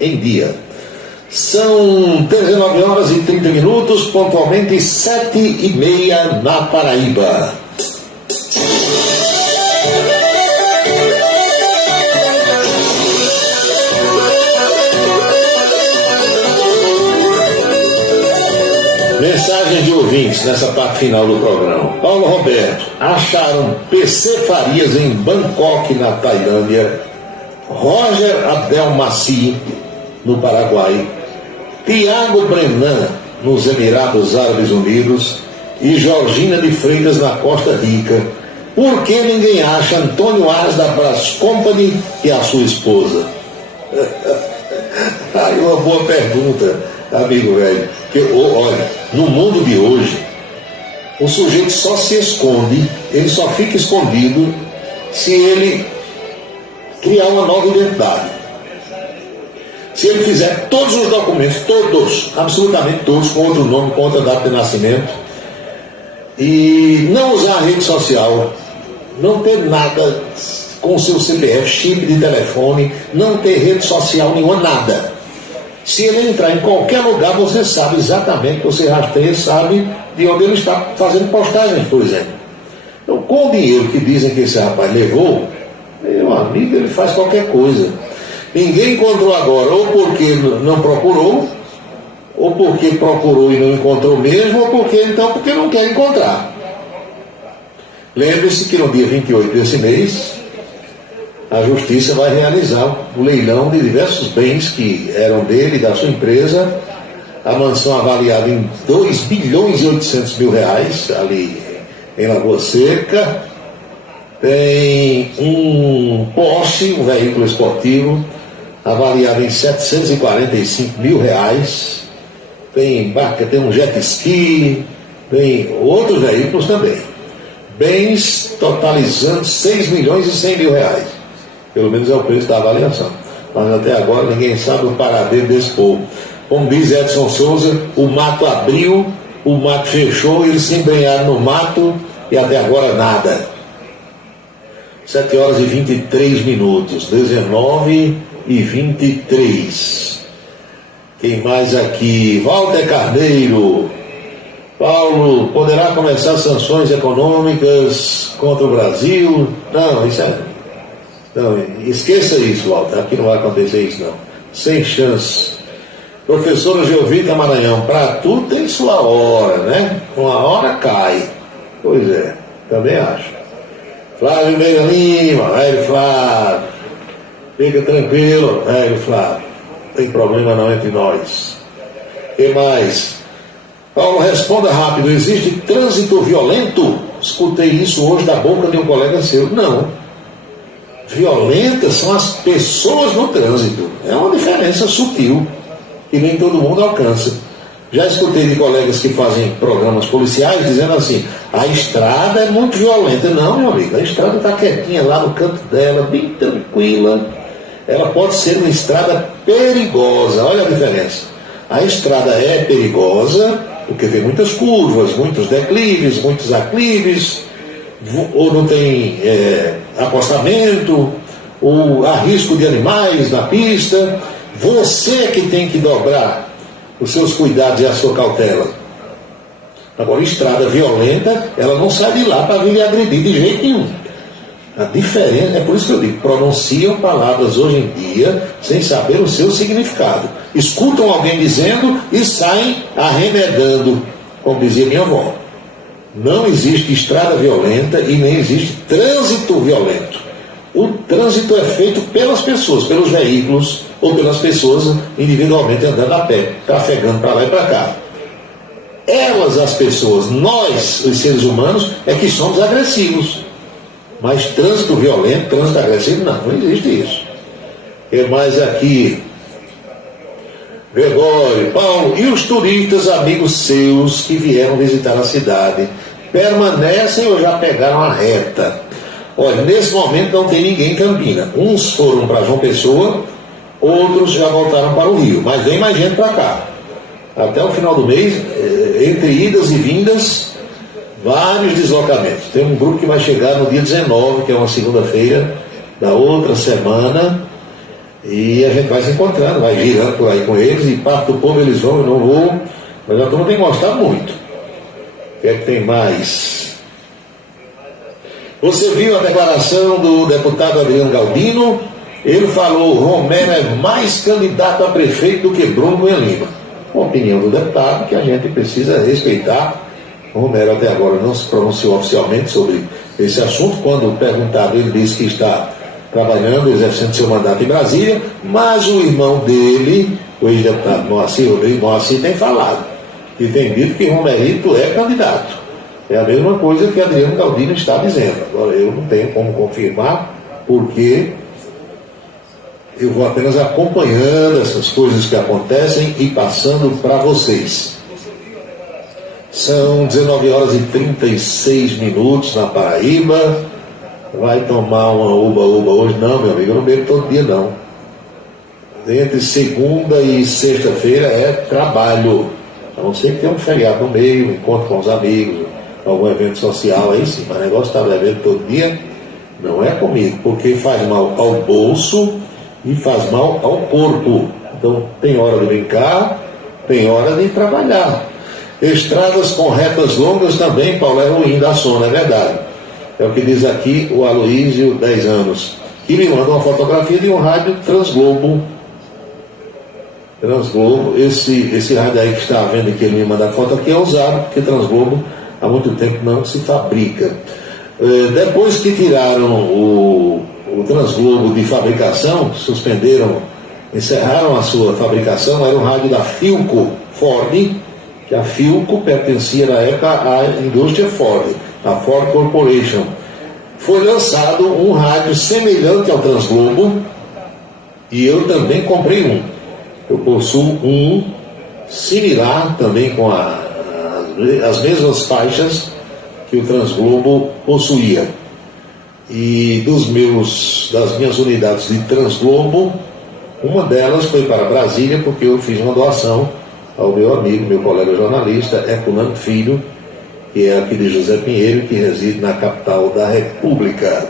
Em Dia. São 19 horas e 30 minutos, pontualmente 7h30 na Paraíba. Mensagens de ouvintes nessa parte final do programa. Paulo Roberto, acharam PC Farias em Bangkok, na Tailândia, Roger Abdelmaci, no Paraguai, Tiago Brenan, nos Emirados Árabes Unidos, e Georgina de Freitas, na Costa Rica. Por que ninguém acha Antônio Aras da Brás Company, que é a sua esposa? Aí uma boa pergunta, amigo velho. Que, olha, no mundo de hoje, o sujeito só se esconde, ele só fica escondido se ele criar uma nova identidade. Se ele fizer todos os documentos, todos, absolutamente todos, com outro nome, com outra data de nascimento, e não usar a rede social, não ter nada com o seu CPF, chip de telefone, não ter rede social nenhuma, nada. Se ele entrar em qualquer lugar, você sabe exatamente, você rastreia, sabe de onde ele está fazendo postagens, por exemplo. Então, com o dinheiro que dizem que esse rapaz levou, meu amigo, ele faz qualquer coisa. Ninguém encontrou agora, ou porque não procurou, ou porque procurou e não encontrou mesmo, ou porque não quer encontrar. Lembre-se que no dia 28 desse mês, a Justiça vai realizar o leilão de diversos bens que eram dele e da sua empresa, a mansão avaliada em 2 bilhões e 800 mil reais, ali em Lagoa Seca, tem um Porsche, um veículo esportivo, avaliado em 745 mil reais, tem um jet ski, tem outros veículos também. Bens totalizando 6 milhões e 100 mil reais. Pelo menos é o preço da avaliação. Mas até agora ninguém sabe o paradeiro desse povo. Como diz Edson Souza, o mato abriu, o mato fechou, eles se embrenharam no mato e até agora nada. 7 horas e 23 minutos, 19h23. Quem mais aqui? Walter Carneiro. Paulo, poderá começar sanções econômicas contra o Brasil? Não, isso é... Não, esqueça isso, Walter. Aqui não vai acontecer isso, não. Sem chance. Professora Geovita Maranhão, para tudo tem sua hora, né? Uma hora cai. Pois é, também acho. Flávio Meira Lima, velho Flávio. Fica tranquilo, velho Flávio. Não tem problema não entre nós. O que mais? Paulo, responda rápido. Existe trânsito violento? Escutei isso hoje da boca de um colega seu. Não. Violentas são as pessoas no trânsito. É uma diferença sutil que nem todo mundo alcança. Já escutei de colegas que fazem programas policiais dizendo assim: a estrada é muito violenta. Não, meu amigo, a estrada está quietinha lá no canto dela, bem tranquila. Ela pode ser uma estrada perigosa. Olha a diferença. A estrada é perigosa porque tem muitas curvas, muitos declives, muitos aclives, ou não tem acostamento, ou há risco de animais na pista. Você que tem que dobrar os seus cuidados e a sua cautela. Agora, estrada violenta, ela não sai de lá para vir lhe agredir de jeito nenhum. A diferença, é por isso que eu digo, pronunciam palavras hoje em dia sem saber o seu significado. Escutam alguém dizendo e saem arremedando, como dizia minha avó. Não existe estrada violenta e nem existe trânsito violento. O trânsito é feito pelas pessoas, pelos veículos ou pelas pessoas individualmente andando a pé, trafegando para lá e para cá. Elas, as pessoas, nós, os seres humanos, é que somos agressivos. Mas trânsito violento, trânsito agressivo, não existe isso. O que mais aqui? Gregório, Paulo, e os turistas amigos seus que vieram visitar a cidade, permanecem ou já pegaram a reta? Olha, nesse momento não tem ninguém em Campina. Uns foram para João Pessoa, outros já voltaram para o Rio, mas vem mais gente para cá. Até o final do mês, entre idas e vindas, vários deslocamentos. Tem um grupo que vai chegar no dia 19, que é uma segunda-feira da outra semana, e a gente vai se encontrando, vai girando por aí com eles, e parte do povo eles vão, eu não vou, mas a turma tem gostado muito. O que é que tem mais? Você viu a declaração do deputado Adriano Galdino? Ele falou: Romero é mais candidato a prefeito do que Bruno Cunha Lima. A opinião do deputado que a gente precisa respeitar. O Romero até agora não se pronunciou oficialmente sobre esse assunto. Quando perguntado, ele disse que está trabalhando, exercendo seu mandato em Brasília, mas o irmão dele, o ex-deputado Moacir Rodrigues, Moacir tem falado e tem dito que Romerito é candidato. É a mesma coisa que Adriano Galdino está dizendo. Agora, eu não tenho como confirmar, porque eu vou apenas acompanhando essas coisas que acontecem e passando para vocês. São 19 horas e 36 minutos na Paraíba. Vai tomar uma uba-uba hoje? Não, meu amigo, eu não bebo todo dia, não. Entre segunda e sexta-feira é trabalho. A não ser que tenha um feriado no meio, encontro com os amigos, algum evento social, aí sim. Mas o negócio de estar bebendo todo dia não é comigo, porque faz mal ao bolso e faz mal ao corpo. Então tem hora de brincar, tem hora de trabalhar. Estradas com retas longas também, Paulo, é ruim da sono, é verdade. É o que diz aqui o Aloísio, 10 anos, que me manda uma fotografia de um rádio Transglobo. Esse rádio aí que está vendo que ele me manda a foto aqui é usado, porque Transglobo há muito tempo não se fabrica. Depois que tiraram o Transglobo de fabricação, encerraram a sua fabricação, era um rádio da Philco Ford, que a Philco pertencia na época à indústria Ford, a Ford Corporation. Foi lançado um rádio semelhante ao Transglobo e eu também comprei um. Eu possuo um similar também com as mesmas faixas que o Transglobo possuía. E das minhas unidades de Transglobo, uma delas foi para Brasília, porque eu fiz uma doação ao meu amigo, meu colega jornalista, Herculano Filho, que é aqui de José Pinheiro, que reside na capital da República.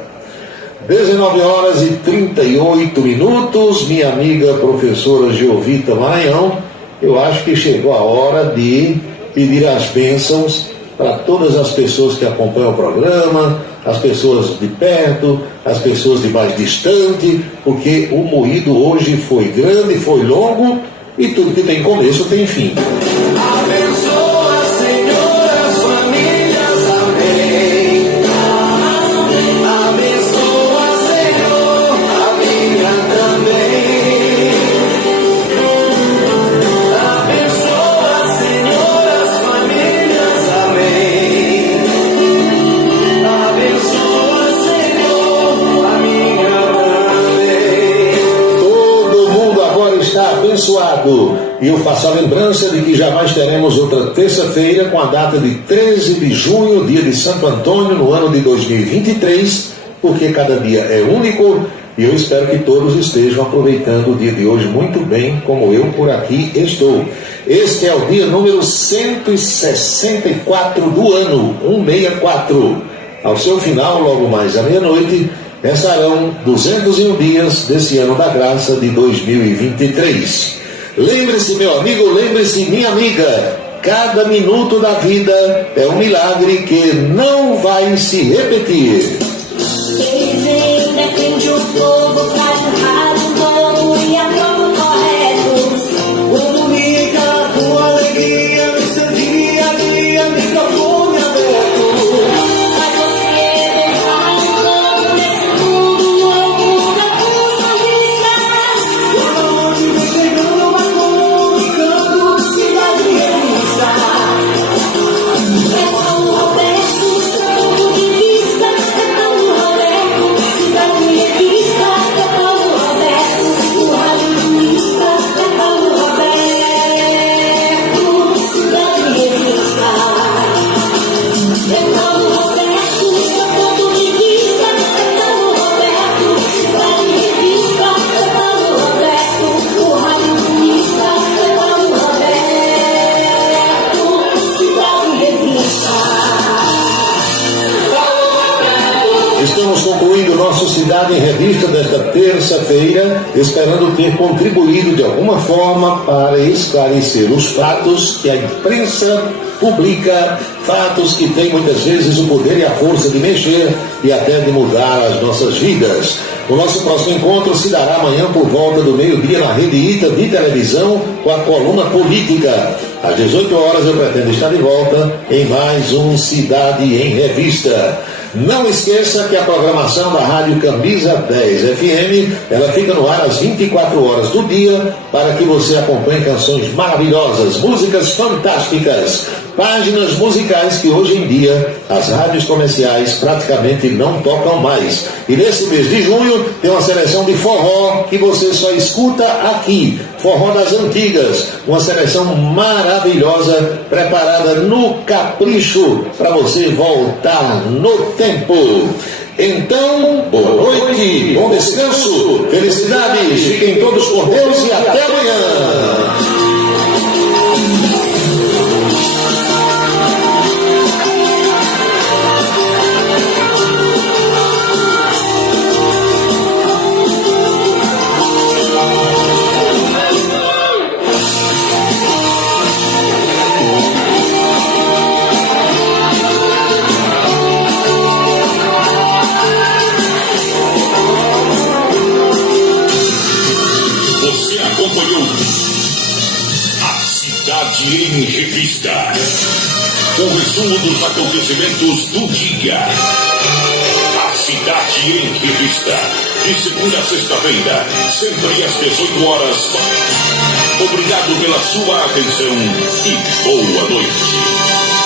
19 horas e 38 minutos, minha amiga professora Geovita Maranhão, eu acho que chegou a hora de pedir as bênçãos para todas as pessoas que acompanham o programa, as pessoas de perto, as pessoas de mais distante, porque o moído hoje foi grande, foi longo, e tudo que tem começo tem fim. Abençoa, Senhor, as famílias, amém. Abençoa, Senhor, a minha também. Abençoa, Senhor, as famílias, amém. Abençoa, Senhor, a minha também. Todo mundo agora está abençoado. E eu faço a lembrança de que jamais teremos outra terça-feira com a data de 13 de junho, dia de Santo Antônio, no ano de 2023, porque cada dia é único e eu espero que todos estejam aproveitando o dia de hoje muito bem, como eu por aqui estou. Este é o dia número 164 do ano, 164. Ao seu final, logo mais à meia-noite, estarão 201 dias desse ano da graça de 2023. Lembre-se, meu amigo, lembre-se, minha amiga, cada minuto da vida é um milagre que não vai se repetir. Ele vem, defende o povo, traz um rádio novo e a prova correto. Comunica com alegria no seu dia a dia, microfone aberto. Faz você pensar um novo nesse mundo louco da pulsa vista. Toda noite vem chegando, vai comunicando, cidade revista. É Paulo Roberto, seu ponto de vista. É Paulo Roberto, cidade revista. É Paulo Roberto, o rádio revista. É Paulo Roberto, cidade revista. É Paulo Roberto, seu ponto de vista. É Paulo Roberto, cidade revista. É Paulo Roberto, o rádio revista. É Paulo Roberto, cidade revista. Estamos concluindo nosso Cidade em Revista desta terça-feira, esperando ter contribuído de alguma forma para esclarecer os fatos que a imprensa publica, fatos que têm muitas vezes o poder e a força de mexer e até de mudar as nossas vidas. O nosso próximo encontro se dará amanhã por volta do meio-dia na Rede Ita de televisão com a coluna política. Às 18 horas eu pretendo estar de volta em mais um Cidade em Revista. Não esqueça que a programação da Rádio Camisa 10 FM, ela fica no ar às 24 horas do dia, para que você acompanhe canções maravilhosas, músicas fantásticas, páginas musicais que hoje em dia as rádios comerciais praticamente não tocam mais. E nesse mês de junho tem uma seleção de forró que você só escuta aqui, forró das antigas, uma seleção maravilhosa preparada no capricho para você voltar no tempo. Então, boa noite, bom descanso, felicidades, fiquem todos com Deus e até amanhã. Em Revista, o resumo dos acontecimentos do dia. A Cidade em Revista, de segunda a sexta-feira, sempre às 18 horas. Obrigado pela sua atenção e boa noite.